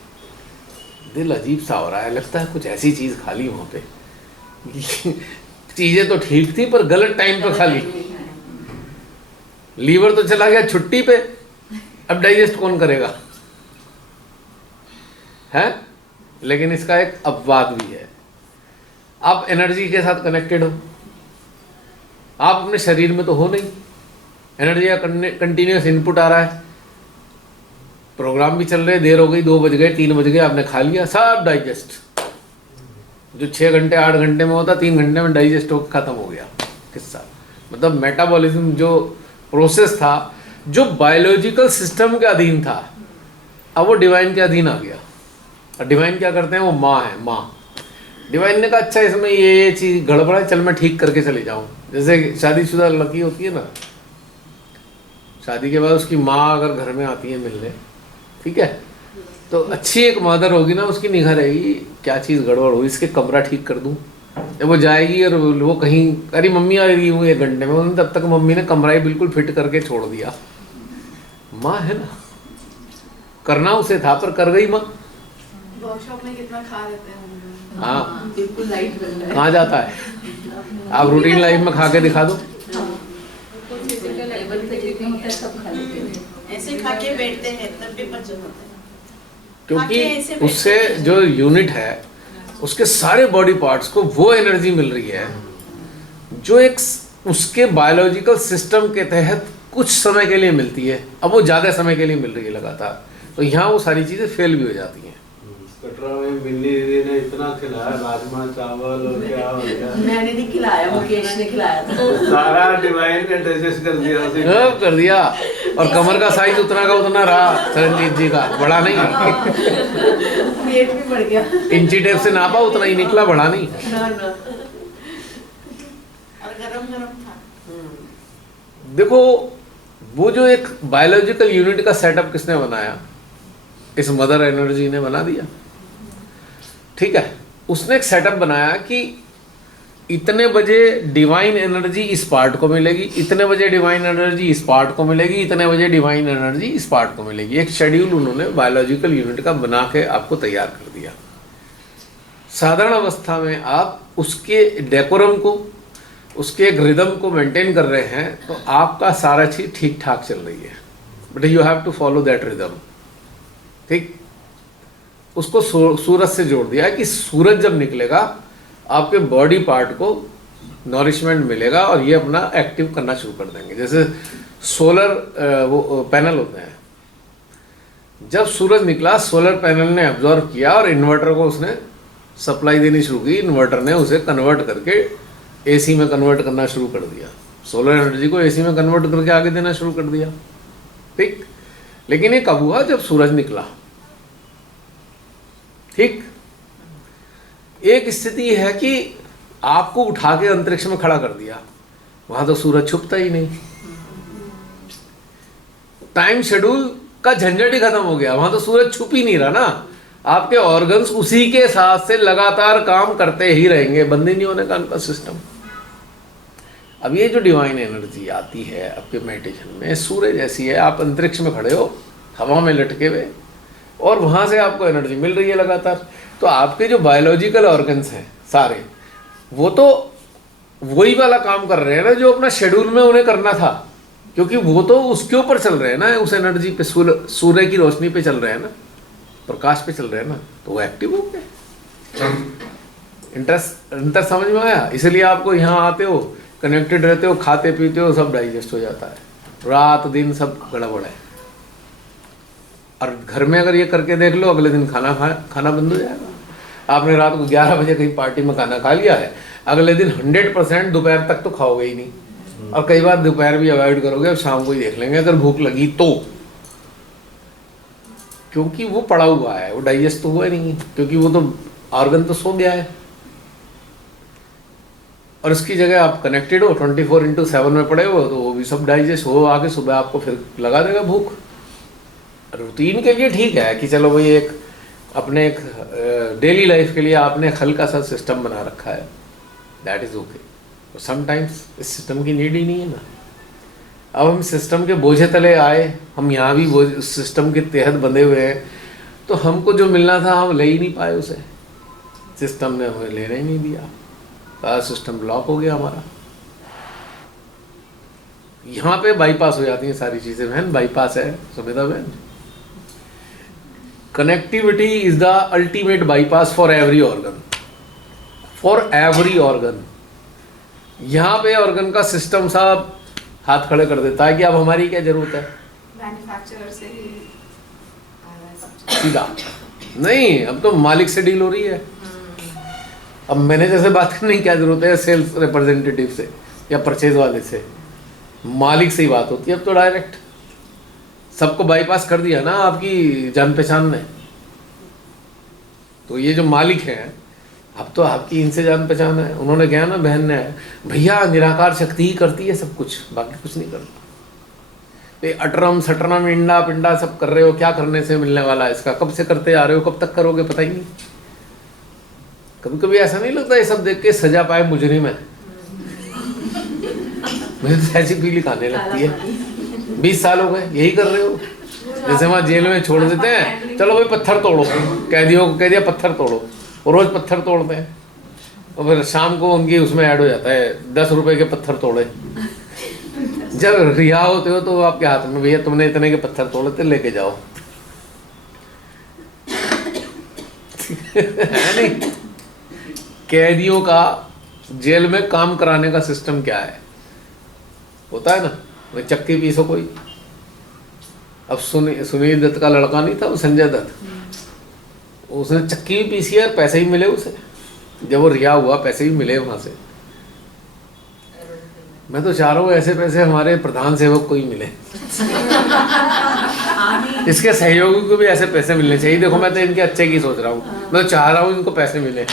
दिल अजीब सा हो रहा है, लगता है कुछ ऐसी चीज़ खा ली वहाँ पे चीज़ें तो ठीक थी पर गलत टाइम पे खा ली। लीवर तो चला गया छुट्टी पे, अब डाइजेस्ट कौन करेगा, है? लेकिन इसका एक अपवाद भी है। आप एनर्जी के साथ कनेक्टेड हो, आप अपने शरीर में तो हो नहीं, एनर्जी का कंटिन्यूस इनपुट आ रहा है, प्रोग्राम भी चल रहे, देर हो गई, 2 बज गए, 3 बज गए, आपने खा लिया, सब डाइजेस्ट, जो 6 घंटे 8 घंटे में होता 3 घंटे में डाइजेस्ट होकर खत्म हो गया किस्सा। मतलब मेटाबॉलिज्म जो प्रोसेस था, जो बायोलॉजिकल सिस्टम के अधीन था, अब वो डिवाइन के अधीन आ गया। और डिवाइन क्या करते हैं, वो माँ है, माँ। डिवाइन ने कहा अच्छा इसमें ये चीज़ गड़बड़ है, चल मैं ठीक करके चले जाऊँ। जैसे शादीशुदा लड़की होती है ना, शादी के बाद उसकी माँ अगर घर में आती है मिलने, ठीक है, तो अच्छी एक मदर होगी ना, उसकी निगाह रहेगी क्या चीज़ गड़बड़ हो, इसके कमरा ठीक कर दूँ। जब वो जाएगी और वो कहीं, अरे मम्मी आ रही हूँ 1 घंटे में, तब तक मम्मी ने कमरा ही बिल्कुल फिट करके छोड़ दिया। माँ है ना, करना उसे था पर कर गई माँ। वर्कशॉप में कितना खा लेते हैं, हाँ बिल्कुल लाइट बन रहा है, कहाँ जाता है, आप रूटीन लाइफ में खा के दिखा दो। सब खा लेते हैं, ऐसे खा के बैठते हैं तब भी पचन होता है, क्योंकि उससे जो यूनिट है उसके सारे बॉडी पार्ट्स को वो एनर्जी मिल रही है जो एक उसके बायोलॉजिकल सिस्टम के तहत कुछ समय के लिए मिलती है, अब वो ज़्यादा समय के लिए मिल रही है लगातार, तो यहाँ वो सारी चीज़ें फेल भी हो जाती हैं। कटरा में बिन्नी दीदी ने इतना खिलाया, राजमा चावल और क्या हो गया, मैंने नहीं खिलाया, मुकेश ने खिलाया था, सारा डिवाइन ने डाइजेस्ट कर दिया उसे, सब कर दिया। और कमर का साइज उतना का उतना रहा चरणजीत जी का, बड़ा नहीं, पेट भी बढ़ गया, इंची टेप से नापा उतना ही निकला, बड़ा नहीं। ना। और गरम था। देखो वो जो एक बायोलॉजिकल यूनिट का सेटअप किसने बनाया, इस मदर एनर्जी ने बना दिया, ठीक है। उसने एक सेटअप बनाया कि इतने बजे डिवाइन एनर्जी इस पार्ट को मिलेगी, इतने बजे डिवाइन एनर्जी इस पार्ट को मिलेगी, इतने बजे डिवाइन एनर्जी इस पार्ट को मिलेगी। एक शेड्यूल उन्होंने बायोलॉजिकल यूनिट का बना के आपको तैयार कर दिया। साधारण अवस्था में आप उसके डेकोरम को, उसके एक रिदम को मेंटेन कर रहे हैं तो आपका सारा चीज़ ठीक ठाक चल रही है, but you have to follow that rhythm, ठीक। उसको सूरज से जोड़ दिया है कि सूरज जब निकलेगा आपके बॉडी पार्ट को नॉरिशमेंट मिलेगा और ये अपना एक्टिव करना शुरू कर देंगे। जैसे सोलर वो पैनल होते हैं, जब सूरज निकला सोलर पैनल ने एब्जॉर्व किया और इन्वर्टर को उसने सप्लाई देनी शुरू की, इन्वर्टर ने उसे कन्वर्ट करके एसी में कन्वर्ट करना शुरू कर दिया, सोलर एनर्जी को एसी में कन्वर्ट करके आगे देना शुरू कर दिया, ठीक। लेकिन ये कब हुआ, जब सूरज निकला, ठीक। एक स्थिति है कि आपको उठा के अंतरिक्ष में खड़ा कर दिया, वहां तो सूरज छुपता ही नहीं, टाइम शेड्यूल का झंझट ही खत्म हो गया, वहां तो सूरज छुप ही नहीं रहा ना, आपके ऑर्गन्स उसी के साथ से लगातार काम करते ही रहेंगे, बंद ही नहीं होने का उनका सिस्टम। अब ये जो डिवाइन एनर्जी आती है आपके मेडिटेशन में, सूर्य जैसी है, आप अंतरिक्ष में खड़े हो हवा में लटके हुए और वहाँ से आपको एनर्जी मिल रही है लगातार, तो आपके जो बायोलॉजिकल ऑर्गन्स हैं सारे, वो तो वही वाला काम कर रहे हैं ना जो अपना शेड्यूल में उन्हें करना था, क्योंकि वो तो उसके ऊपर चल रहे हैं ना, उस एनर्जी पे, सूर्य की रोशनी पे चल रहे हैं ना, प्रकाश पे चल रहे हैं ना, तो वो एक्टिव हो गए। इंटर समझ में आया? इसलिए आपको यहाँ आते हो, कनेक्टेड रहते हो, खाते पीते हो, सब डाइजेस्ट हो जाता है, रात दिन सब गड़बड़ है। और घर में अगर ये करके देख लो, अगले दिन खाना बंद हो जाएगा। आपने रात को 11 बजे कहीं पार्टी में खाना खा लिया है, अगले दिन 100% दोपहर तक तो खाओगे ही नहीं। और कई बार दोपहर भी अवॉइड करोगे और शाम को ही देख लेंगे अगर भूख लगी तो, क्योंकि वो पड़ा हुआ है, वो डाइजेस्ट तो हुआ नहीं, क्योंकि वो तो ऑर्गन तो सो गया है। और इसकी जगह आप कनेक्टेड हो 24/7 में पड़े हो, तो वो भी सब डाइजेस्ट हो आके सुबह आपको फिर लगा देगा भूख। रूटीन के लिए ठीक है कि चलो भाई एक अपने एक डेली लाइफ के लिए आपने एक हल्का सा सिस्टम बना रखा है, दैट इज़ ओके। समटाइम्स इस सिस्टम की नीड ही नहीं है ना। अब हम सिस्टम के बोझे तले आए, हम यहाँ भी सिस्टम के तहत बंधे हुए हैं, तो हमको जो मिलना था हम ले ही नहीं पाए उसे, सिस्टम ने हमें लेने ही नहीं दिया, सारा सिस्टम ब्लॉक हो गया हमारा। यहाँ पे बाईपास हो जाती हैं सारी चीज़ें बहन, बाईपास है सुमिता बहन। Connectivity is the ultimate bypass for every organ, for every organ. यहाँ पे ऑर्गन का सिस्टम साहब हाथ खड़े कर देता है कि अब हमारी क्या जरूरत है, मैन्युफैक्चरर से ही सीधा नहीं, अब तो मालिक से डील हो रही है। अब मैनेजर से बात करने की क्या जरूरत है, सेल्स रिप्रेजेंटेटिव से या परचेज वाले से, मालिक से ही बात होती है अब तो डायरेक्ट। सबको बाईपास कर दिया ना आपकी जान पहचान ने। तो ये जो मालिक हैं अब तो आपकी इनसे जान पहचान है। उन्होंने कहा ना बहन ने, भैया निराकार शक्ति ही करती है सब कुछ, बाकी कुछ नहीं करता। ये अटरम सटरम इंडा पिंडा सब कर रहे हो, क्या करने से मिलने वाला है इसका, कब से करते आ रहे हो, कब तक करोगे पता ही नहीं। कभी कभी ऐसा नहीं लगता ये सब देख के सजा पाए मुजरिम है। मुझे तो ऐसी फीलिंग आने लगती है, 20 साल हो गए यही कर रहे हो। जैसे वहाँ जेल में छोड़ देते हैं, चलो भाई पत्थर तोड़ो, कैदियों को कह दिया पत्थर तोड़ो, और रोज पत्थर तोड़ते हैं, और फिर शाम को उनकी उसमें ऐड हो जाता है 10 रुपए के पत्थर तोड़े। जब रिहा होते हो तो आपके हाथ में, भैया तुमने इतने के पत्थर तोड़े थे लेके जाओ। है नहीं, कैदियों का जेल में काम कराने का सिस्टम क्या है, होता है ना, भाई चक्की पीसो कोई। अब सुनील दत्त का लड़का नहीं था वो, संजय दत्त, उसने चक्की भी पीसी है, पैसे ही मिले उसे, जब वो रिहा हुआ पैसे भी मिले वहां से। मैं तो चाह रहा हूँ ऐसे पैसे हमारे प्रधान सेवक को ही मिले। इसके सहयोगी को भी ऐसे पैसे मिलने चाहिए। देखो मैं तो इनके अच्छे की सोच रहा हूँ, मैं तो चाह रहा हूँ इनको पैसे मिले।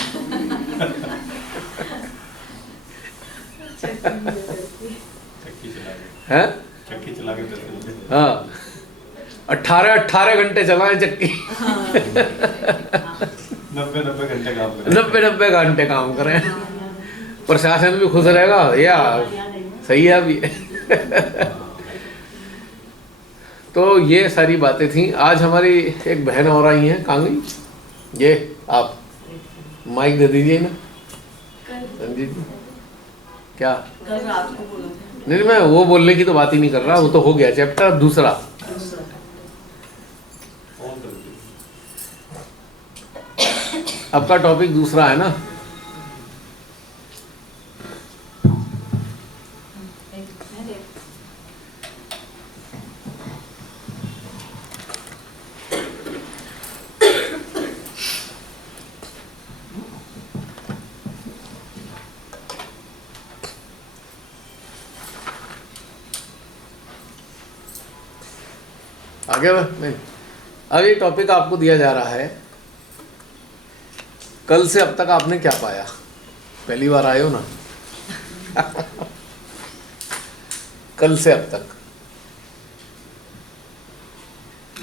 हैं? हाँ, 18 घंटे चलाएं चक्की। 90 घंटे काम करें, प्रशासन भी खुश रहेगा, या सही है अभी। तो ये सारी बातें थी। आज हमारी एक बहन और आई हैं, कहाँ गई ये, आप माइक दे दीजिए ना संजीत जी। क्या कल रात को बोला था। नहीं, मैं वो बोलने की तो बात ही नहीं कर रहा, वो तो हो गया चैप्टर। दूसरा आपका टॉपिक दूसरा है ना, आगे नहीं। अब ये टॉपिक आपको दिया जा रहा है, कल से अब तक आपने क्या पाया, पहली बार आए हो ना। कल से अब तक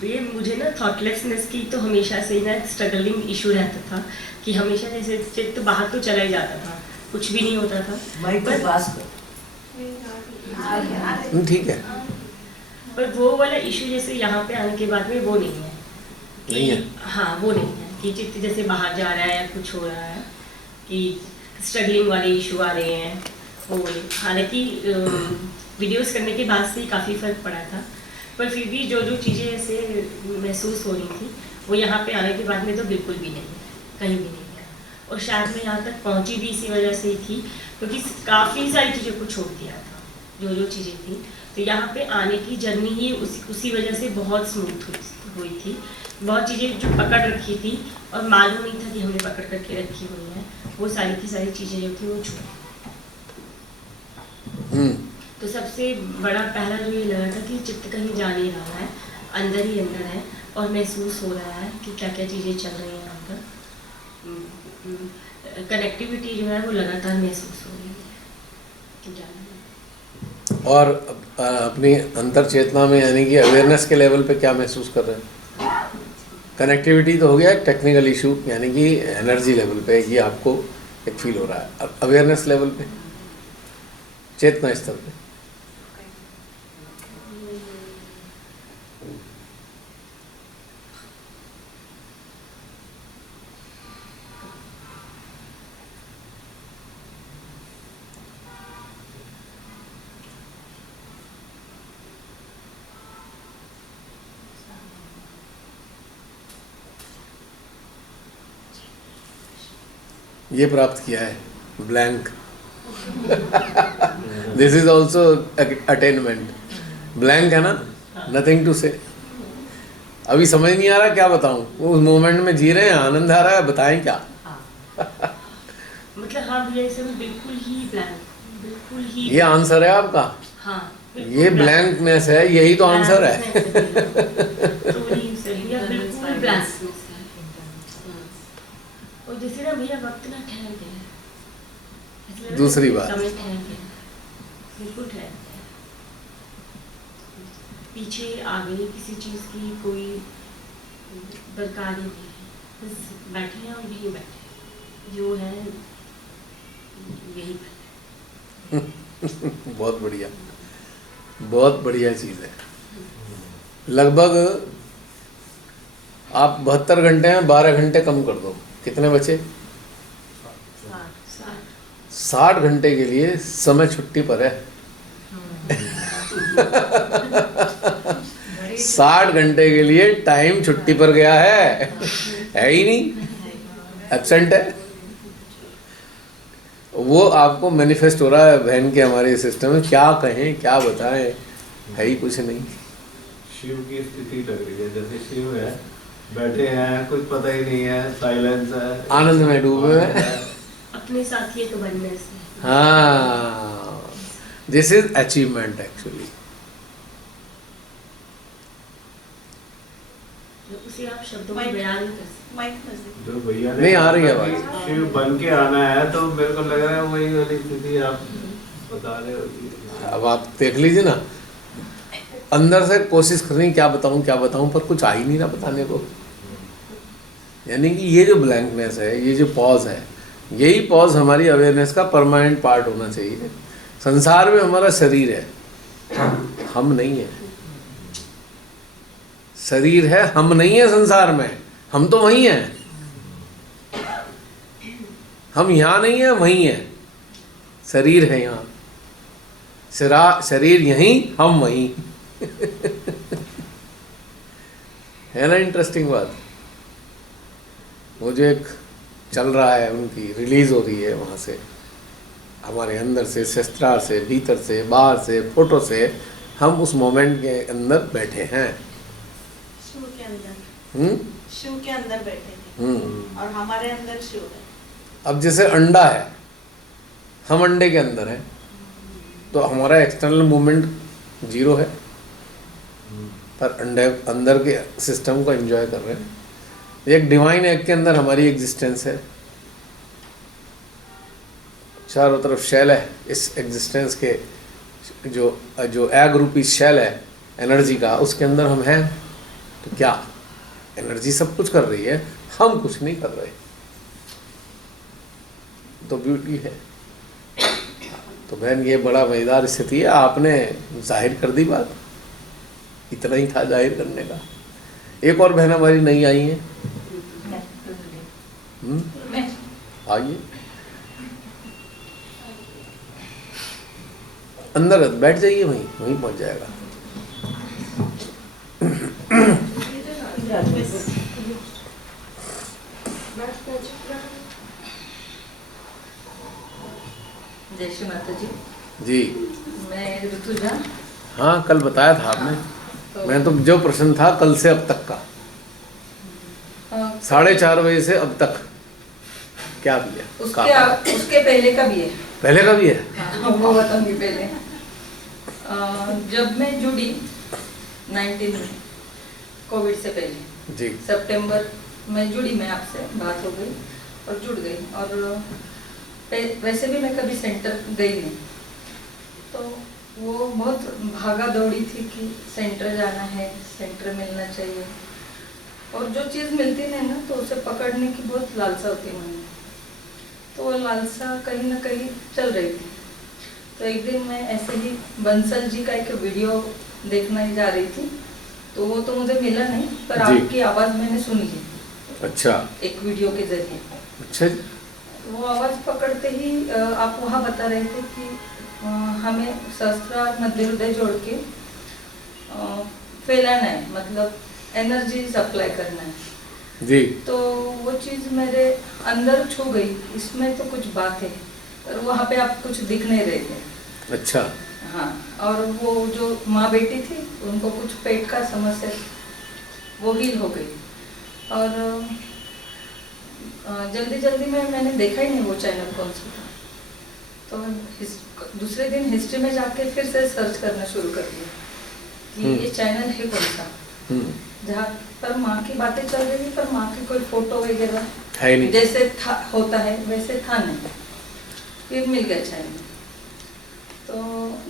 ये मुझे ना थॉटलेसनेस की तो हमेशा से ही ना स्ट्रगलिंग इशू रहता था कि हमेशा जैसे चित्त बाहर तो चला ही जाता था, कुछ भी नहीं होता था। ठीक है, पर वो वाला इशू जैसे यहाँ पे आने के बाद में वो नहीं है, नहीं है। हाँ वो नहीं है कि चित्त जैसे बाहर जा रहा है या कुछ हो रहा है, कि स्ट्रगलिंग वाले इशू आ रहे हैं वो। हालांकि वीडियोस करने के बाद से काफ़ी फर्क पड़ा था, पर फिर भी जो जो चीज़ें ऐसे महसूस हो रही थी वो यहाँ पे आने के बाद में तो बिल्कुल भी नहीं, कहीं भी नहीं है। और शायद मैं यहाँ तक पहुँची भी इसी वजह से ही थी, क्योंकि काफ़ी सारी चीज़ों को छोड़ दिया था, जो जो चीज़ें थी। तो यहाँ पे आने की जर्नी ही उसी वजह से बहुत स्मूथ हुई थी। बहुत चीज़ें जो पकड़ रखी थी और मालूम नहीं था कि हमने पकड़ करके रखी हुई हैं, वो सारी की सारी चीज़ें जो थी वो छूट। तो सबसे बड़ा पहला जो ये लगा था कि चित्त कहीं जा नहीं रहा है, अंदर ही अंदर है और महसूस हो रहा है कि क्या क्या चीज़ें चल रही हैं यहाँ पर। कनेक्टिविटी जो है वो लगातार महसूस हो रही है कि जा रही है। और अपनी अंतर चेतना में यानी कि अवेयरनेस के लेवल पे क्या महसूस कर रहे हैं? कनेक्टिविटी तो हो गया एक टेक्निकल इशू, यानी कि एनर्जी लेवल पे ये आपको एक फील हो रहा है। अब अवेयरनेस लेवल पे, चेतना स्तर पे ये प्राप्त किया है, blank. This is also attainment. Blank है ना, नथिंग टू से। अभी समझ नहीं आ रहा क्या बताऊं, वो उस मोमेंट में जी रहे हैं, आनंद आ रहा है, बताएं क्या। मतलब हाँ भैया इसे बिल्कुल ही ब्लैंक, बिल्कुल ही ये आंसर है आपका। हाँ, ये ब्लैंकनेस है, यही तो आंसर है। बिल्कुल ब्लैंक। और जैसे ना भैया वक्त ना ठहर गया, दूसरी बात समय ठहर गया, बिल्कुल ठहर गया, पीछे आ गई किसी चीज की कोई दरकार ही नहीं है, बस बैठे हैं और यही बैठे जो है यही बहुत बढ़िया, बहुत बढ़िया चीज है। लगभग आप 72 घंटे में 12 घंटे कम कर दो, कितने बचे? 60 घंटे के लिए समय छुट्टी पर है। 60 घंटे के लिए टाइम छुट्टी पर गया है ही नहीं, एब्सेंट है। वो आपको मैनिफेस्ट हो रहा है बहन के हमारे सिस्टम में। क्या कहें, क्या बताएं, है ही कुछ नहीं। शिव की स्थिति लग रही है, जैसे शिव है, बैठे हैं, कुछ पता ही नहीं है, साइलेंस है, आनंद में डूबे हैं, अपने साथी तो बनने से। हाँ, दिस इज अचीवमेंट एक्चुअली। उसे आप शब्दों में बयान नहीं कर सकते। जो भैया नहीं आ रही है आवाज। शिव बन के आना है, तो मेरे को लग रहा है वही वाली स्थिति आप बता रहे हो। अब आप देख लीजिए ना, अंदर से कोशिश कर रही क्या बताऊं, पर कुछ आ ही नहीं रहा बताने को। यानी कि ये जो ब्लैंकनेस है, ये जो पॉज है, यही पॉज हमारी अवेयरनेस का परमानेंट पार्ट होना चाहिए। संसार में हमारा शरीर है, हम नहीं है। शरीर है, हम नहीं है संसार में, हम तो वहीं हैं। हम यहाँ नहीं है, वहीं है। शरीर है यहाँ, शरीर यहीं, हम वहीं। है ना इंटरेस्टिंग बात। वो जो एक चल रहा है, उनकी रिलीज हो रही है वहाँ से, हमारे अंदर से, शस्त्रार से, भीतर से, बाहर से, फोटो से, हम उस मोमेंट के अंदर बैठे हैं। शिव के अंदर, शिव के अंदर बैठे हैं और हमारे अंदर शिव है। अब जैसे अंडा है, हम अंडे के अंदर हैं, तो हमारा एक्सटर्नल मूवमेंट जीरो है, पर अंडे अंदर के सिस्टम को एंजॉय कर रहे हैं। एक डिवाइन एग के अंदर हमारी एग्जिस्टेंस है, चारों तरफ शेल है। इस एग्जिस्टेंस के जो एग रूपी शेल है एनर्जी का, उसके अंदर हम हैं। तो क्या एनर्जी सब कुछ कर रही है, हम कुछ नहीं कर रहे, तो ब्यूटी है। तो बहन ये बड़ा मजेदार स्थिति है, आपने जाहिर कर दी बात, इतना ही था जाहिर करने का। एक और बहन हमारी नई आई है, आइए अंदर बैठ जाइए, वहीं पहुंच जाएगा। जय श्री माता जी। जी मैं ऋतुजा। हाँ, कल बताया था आपने। तो मैं तो जो प्रश्न था कल से अब तक का, 4:30 बजे से अब तक क्या भी है? उसके पहले का भी है। पहले का भी है? हाँ, वो बताऊंगी पहले। जब मैं जुड़ी 19 में, कोविड से पहले जी सितंबर में जुड़ी, मैं आपसे बात हो गई और जुड़ गई। और वैसे भी मैं कभी सेंटर गई नहीं, तो वो बहुत भागा दौड़ी थी कि सेंटर जाना है, सेंटर मिलना चाहिए, और जो चीज़ मिलती नहीं ना तो उसे पकड़ने की बहुत लालसा होती है मन में। तो वो लालसा कहीं ना कहीं चल रही थी। तो एक दिन मैं ऐसे ही बंसल जी का एक वीडियो देखने जा रही थी, तो वो तो मुझे मिला नहीं, पर आपकी आवाज़ मैंने सुनी है। अच्छा, एक वीडियो के जरिए। अच्छा, वो आवाज़ पकड़ते ही आप वहाँ बता रहे थे कि हमें सहस्त्रार मध्य हृदय जोड़ के फैलाना है, मतलब एनर्जी सप्लाई करना है जी। तो वो चीज़ मेरे अंदर छू गई, इसमें तो कुछ बात है, पर वहाँ पे आप कुछ दिख नहीं रहे थे। अच्छा। हाँ, और वो जो माँ बेटी थी उनको कुछ पेट का समस्या, वो हील हो गई। और जल्दी जल्दी में मैंने देखा ही नहीं वो चैनल कौन सा था, तो दूसरे दिन हिस्ट्री में जाके फिर से सर्च करना शुरू कर दिया कि ये चैनल है कौन सा, जहाँ पर माँ की बातें चल रही थी, पर माँ की कोई फोटो वगैरह है नहीं, जैसे था होता है वैसे था नहीं। फिर मिल गया चैनल, तो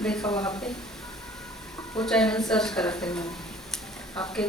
देखा वहाँ पे वो चैनल सर्च करा, फिर मैंने आपके